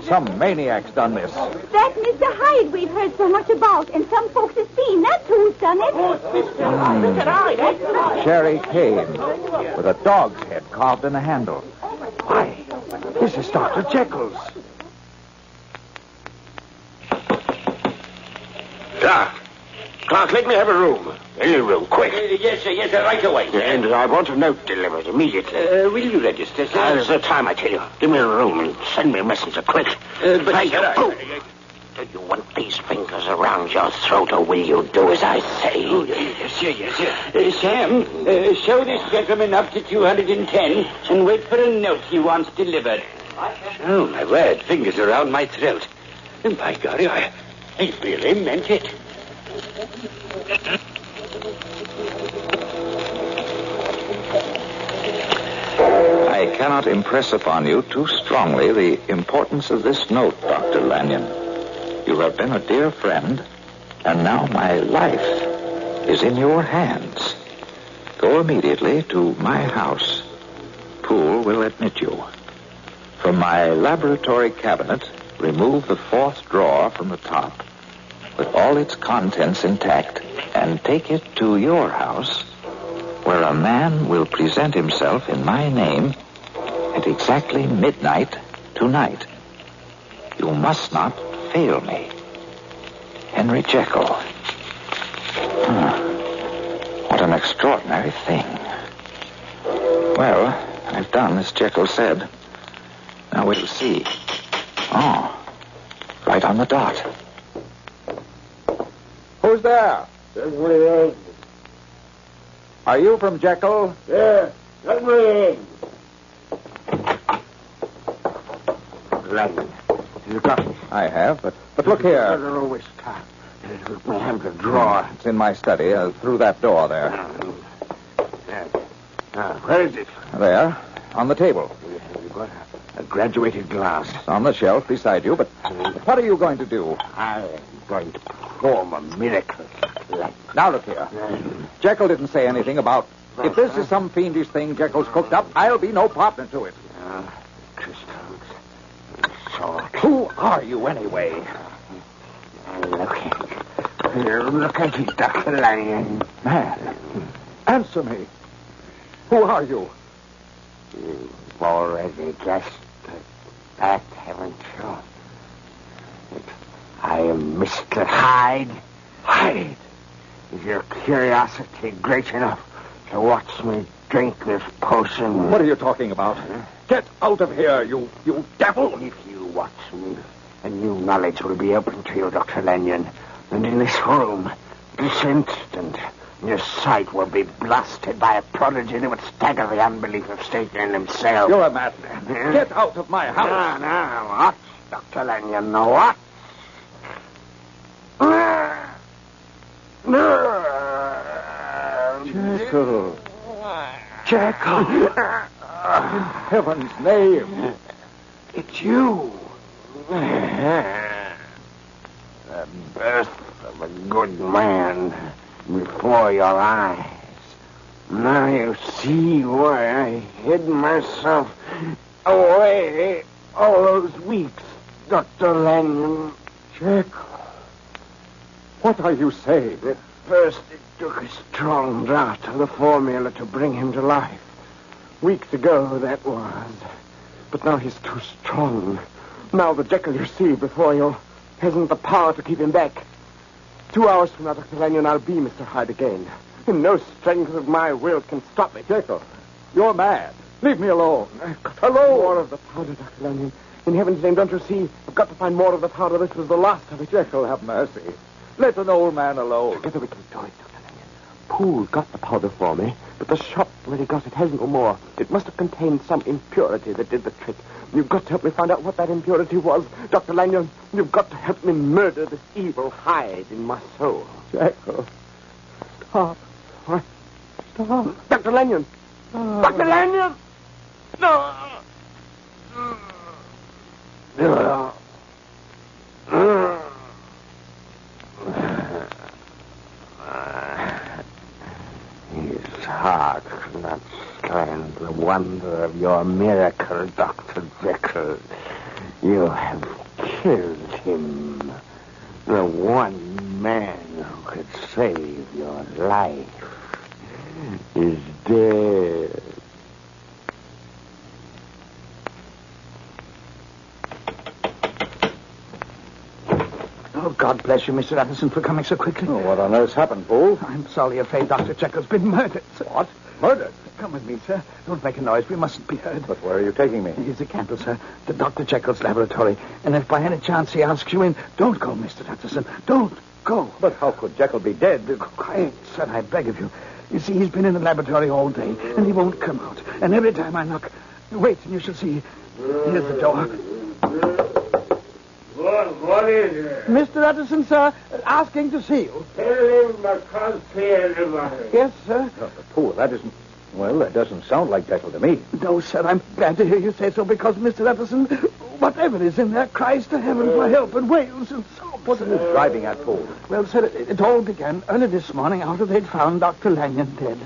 Some maniac's done this. That Mr. Hyde we've heard so much about, and some folks have seen. That's who's done it. Mr. Hyde, that's right. Cherry cane with a dog's head carved in the handle. Why, this is Dr. Jekyll's. Clark, let me have a room. Any room, quick. Yes, sir, right away. And I want a note delivered immediately. Will you register, sir? There's no time, I tell you. Give me a room and send me a messenger, quick. But do you want these fingers around your throat, or will you do as I say? Oh, yes, sir. Sam, show this gentleman up to 210 and wait for a note he wants delivered. Oh, my word, fingers around my throat. And by golly, I really meant it. I cannot impress upon you too strongly the importance of this note, Dr. Lanyon. You have been a dear friend, and now my life is in your hands. Go immediately to my house. Poole will admit you. From my laboratory cabinet, remove the fourth drawer from the top, with all its contents intact, and take it to your house, where a man will present himself in my name at exactly midnight tonight. You must not fail me. Henry Jekyll. What an extraordinary thing. Well, I've done as Jekyll said. Now we'll see. Oh, right on the dot. Who's there? Are you from Jekyll? Yeah, let me in. Lanyon, you got it. I have, but look here. Always tough. My hand to drawer. It's in my study, through that door there. Where is it? There, on the table. You've got a graduated glass. It's on the shelf beside you, but what are you going to do? I'm going to perform a miracle. Now look here. Jekyll didn't say anything about... If this is some fiendish thing Jekyll's cooked up, I'll be no partner to it. Crystals. Who are you, anyway? Look at it, Dr. Lanyon. Man, answer me. Who are you? You've already guessed that, haven't you? I am Mr. Hyde. Hyde! Is your curiosity great enough to watch me drink this potion? What are you talking about? Get out of here, you devil! If you watch me, a new knowledge will be open to you, Dr. Lanyon. And in this room, this instant, your sight will be blasted by a prodigy that would stagger the unbelief of Satan himself. You're a madman. Get out of my house. No, watch, Dr. Lanyon, watch. Jekyll. Jekyll. In heaven's name. It's you. The birth of a good man before your eyes. Now you see why I hid myself away all those weeks, Dr. Lanyon. Jekyll. What are you saying? At first it took a strong draught of the formula to bring him to life. Weeks ago, that was. But now he's too strong. Now the Jekyll you see before you hasn't the power to keep him back. 2 hours from now, Dr. Lanyon, I'll be Mr. Hyde again. And no strength of my will can stop me. Jekyll, you're mad. Leave me alone. Alone. More of the powder, Dr. Lanyon. In heaven's name, don't you see? I've got to find more of the powder. This was the last of it. Jekyll, have mercy. Let an old man alone. Together we can do it, Dr. Lanyon. Poole got the powder for me, but the shop where he got it has no more. It must have contained some impurity that did the trick. You've got to help me find out what that impurity was. Dr. Lanyon, you've got to help me murder this evil Hyde in my soul. Jekyll, stop. What? Stop. Dr. Lanyon. Dr. Lanyon! No. His heart could not stand the wonder of your miracle, Dr. Jekyll. You have killed him. The one man who could save your life is dead. Oh, God bless you, Mr. Addison, for coming so quickly. Oh, what on earth's happened, fool? I'm sorry, afraid Dr. Jekyll's been murdered. What? Murdered? Come with me, sir. Don't make a noise. We mustn't be heard. But where are you taking me? Here's a candle, sir. To Dr. Jekyll's laboratory. And if by any chance he asks you in, don't go, Mr. Addison. Don't go. But how could Jekyll be dead? Quiet, sir, I beg of you. You see, he's been in the laboratory all day, and he won't come out. And every time I knock... Wait, and you shall see. Here's the door. What is it? Mr. Addison, sir, asking to see you. Tell him I can't see anybody. Yes, sir. Oh, but fool, that isn't... Well, that doesn't sound like Jekyll to me. No, sir, I'm glad to hear you say so, because Mr. Addison, whatever is in there, cries to heaven for help and wails and sobs. What are you driving at, fool? Well, sir, it all began early this morning after they'd found Dr. Lanyon dead.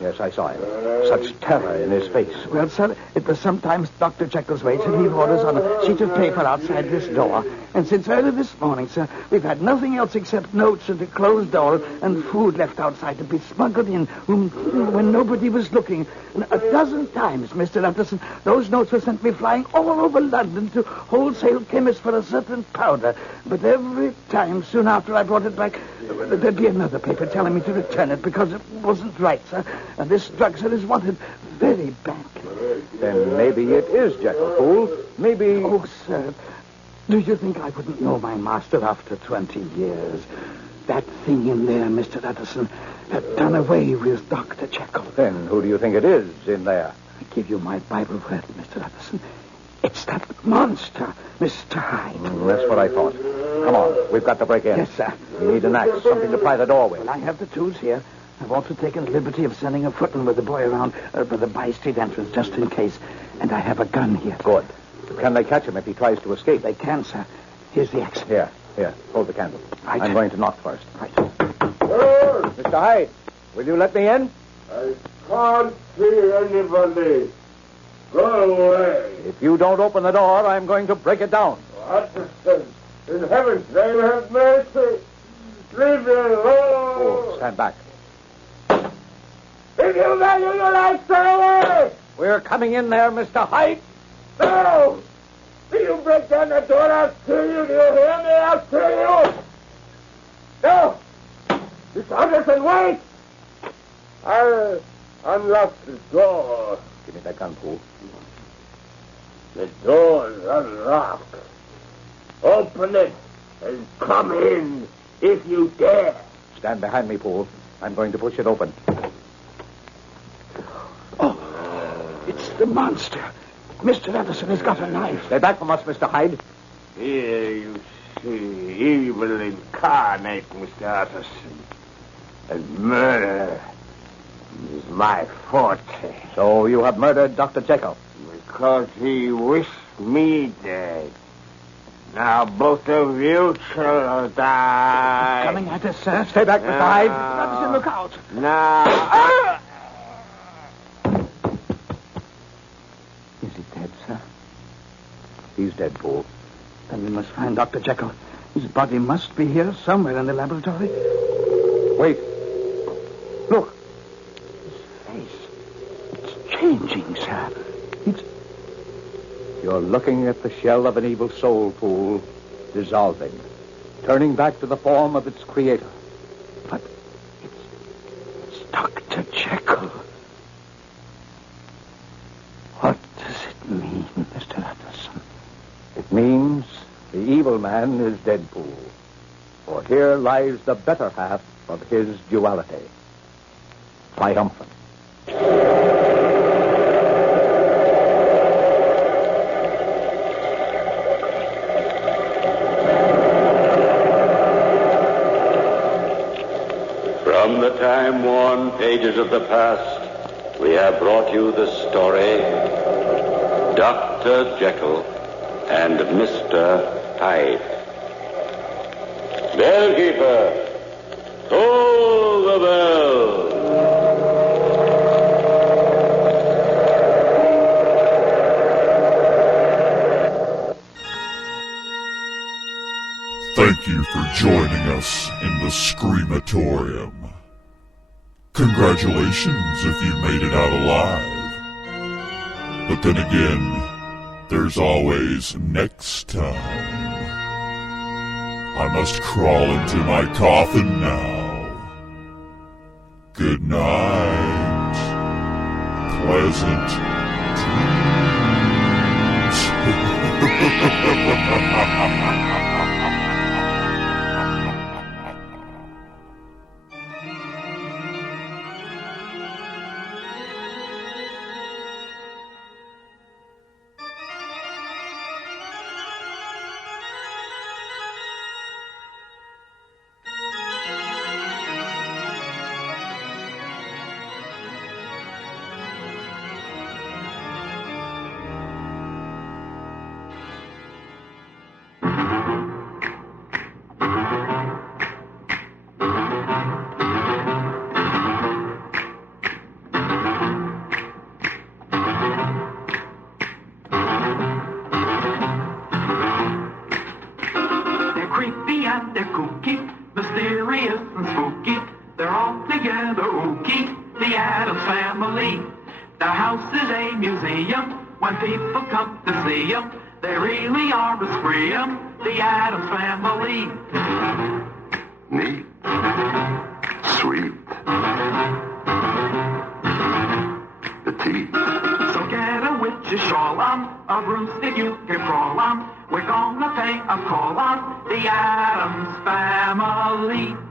Yes, I saw him. Such terror in his face. Well, sir, it was sometimes Dr. Jekyll's way to leave orders on a sheet of paper outside this door. And since early this morning, sir, we've had nothing else except notes and a closed door and food left outside to be smuggled in when nobody was looking. And a dozen times, Mr. Addison, those notes were sent me flying all over London to wholesale chemists for a certain powder. But every time, soon after I brought it back, there'd be another paper telling me to return it because it wasn't right, sir. And this drug, sir, is wanted very badly. Then maybe it is Jekyll, fool. Maybe... Oh, sir, do you think I wouldn't know my master after 20 years? That thing in there, Mr. Addison, had done away with Dr. Jekyll. Then who do you think it is in there? I give you my Bible word, Mr. Addison. It's that monster, Mr. Hyde. That's what I thought. Come on, we've got to break in. Yes, sir. We need an axe, something to pry the door with. Well, I have the tools here. I've also taken the liberty of sending a footman with the boy around for the by-street entrance, just in case. And I have a gun here. Good. Can they catch him if he tries to escape? They can, sir. Here's the axe. Here. Hold the candle. Right. I'm going to knock first. Right. Mr. Hyde, will you let me in? I can't see anybody. Go away. If you don't open the door, I'm going to break it down. What? In heaven's name, have mercy. Leave me alone. Oh, stand back. If you value your life, stay away. We're coming in there, Mr. Hyde. No! If you break down the door, I'll kill you. Do you hear me? I'll kill you. No! Mr. Anderson, wait! I'll unlock the door. Give me that gun, fool. The door's unlocked. Open it and come in if you dare. Stand behind me, fool. I'm going to push it open. Oh, it's the monster. Mr. Addison has got a knife. Stay back from us, Mr. Hyde. Here you see evil incarnate, Mr. Addison. And murder is my forte. So you have murdered Dr. Jekyll? Because he wished me dead. Now both of you shall die. Coming at us, sir. Stay back, Mr. Hyde. Mr. Addison, look out. Now. Is he dead, sir? He's dead, fool. Then we must find Dr. Jekyll. His body must be here somewhere in the laboratory. Wait. Look. His face. It's changing, sir. You're looking at the shell of an evil soul, fool, dissolving, turning back to the form of its creator. But it's Dr. Jekyll. What does it mean, Mr. Addison? It means the evil man is dead, fool. For here lies the better half of his duality. Triumphant. From the time-worn pages of the past, we have brought you the story, Dr. Jekyll and Mr. Hyde. Bellkeeper, toll the bell. Thank you for joining us in the Screamatorium. Congratulations if you made it out alive. But then again, there's always next time. I must crawl into my coffin now. Good night. Pleasant dreams. They're kooky, mysterious and spooky. They're all together ooky, the Addams Family. Their house is a museum when people come to see them. They really are a scream, the Addams Family. Neat. Sweet. Petite. So get a witch's shawl on, a broomstick you can crawl on. We're gonna pay a call on the Addams Family.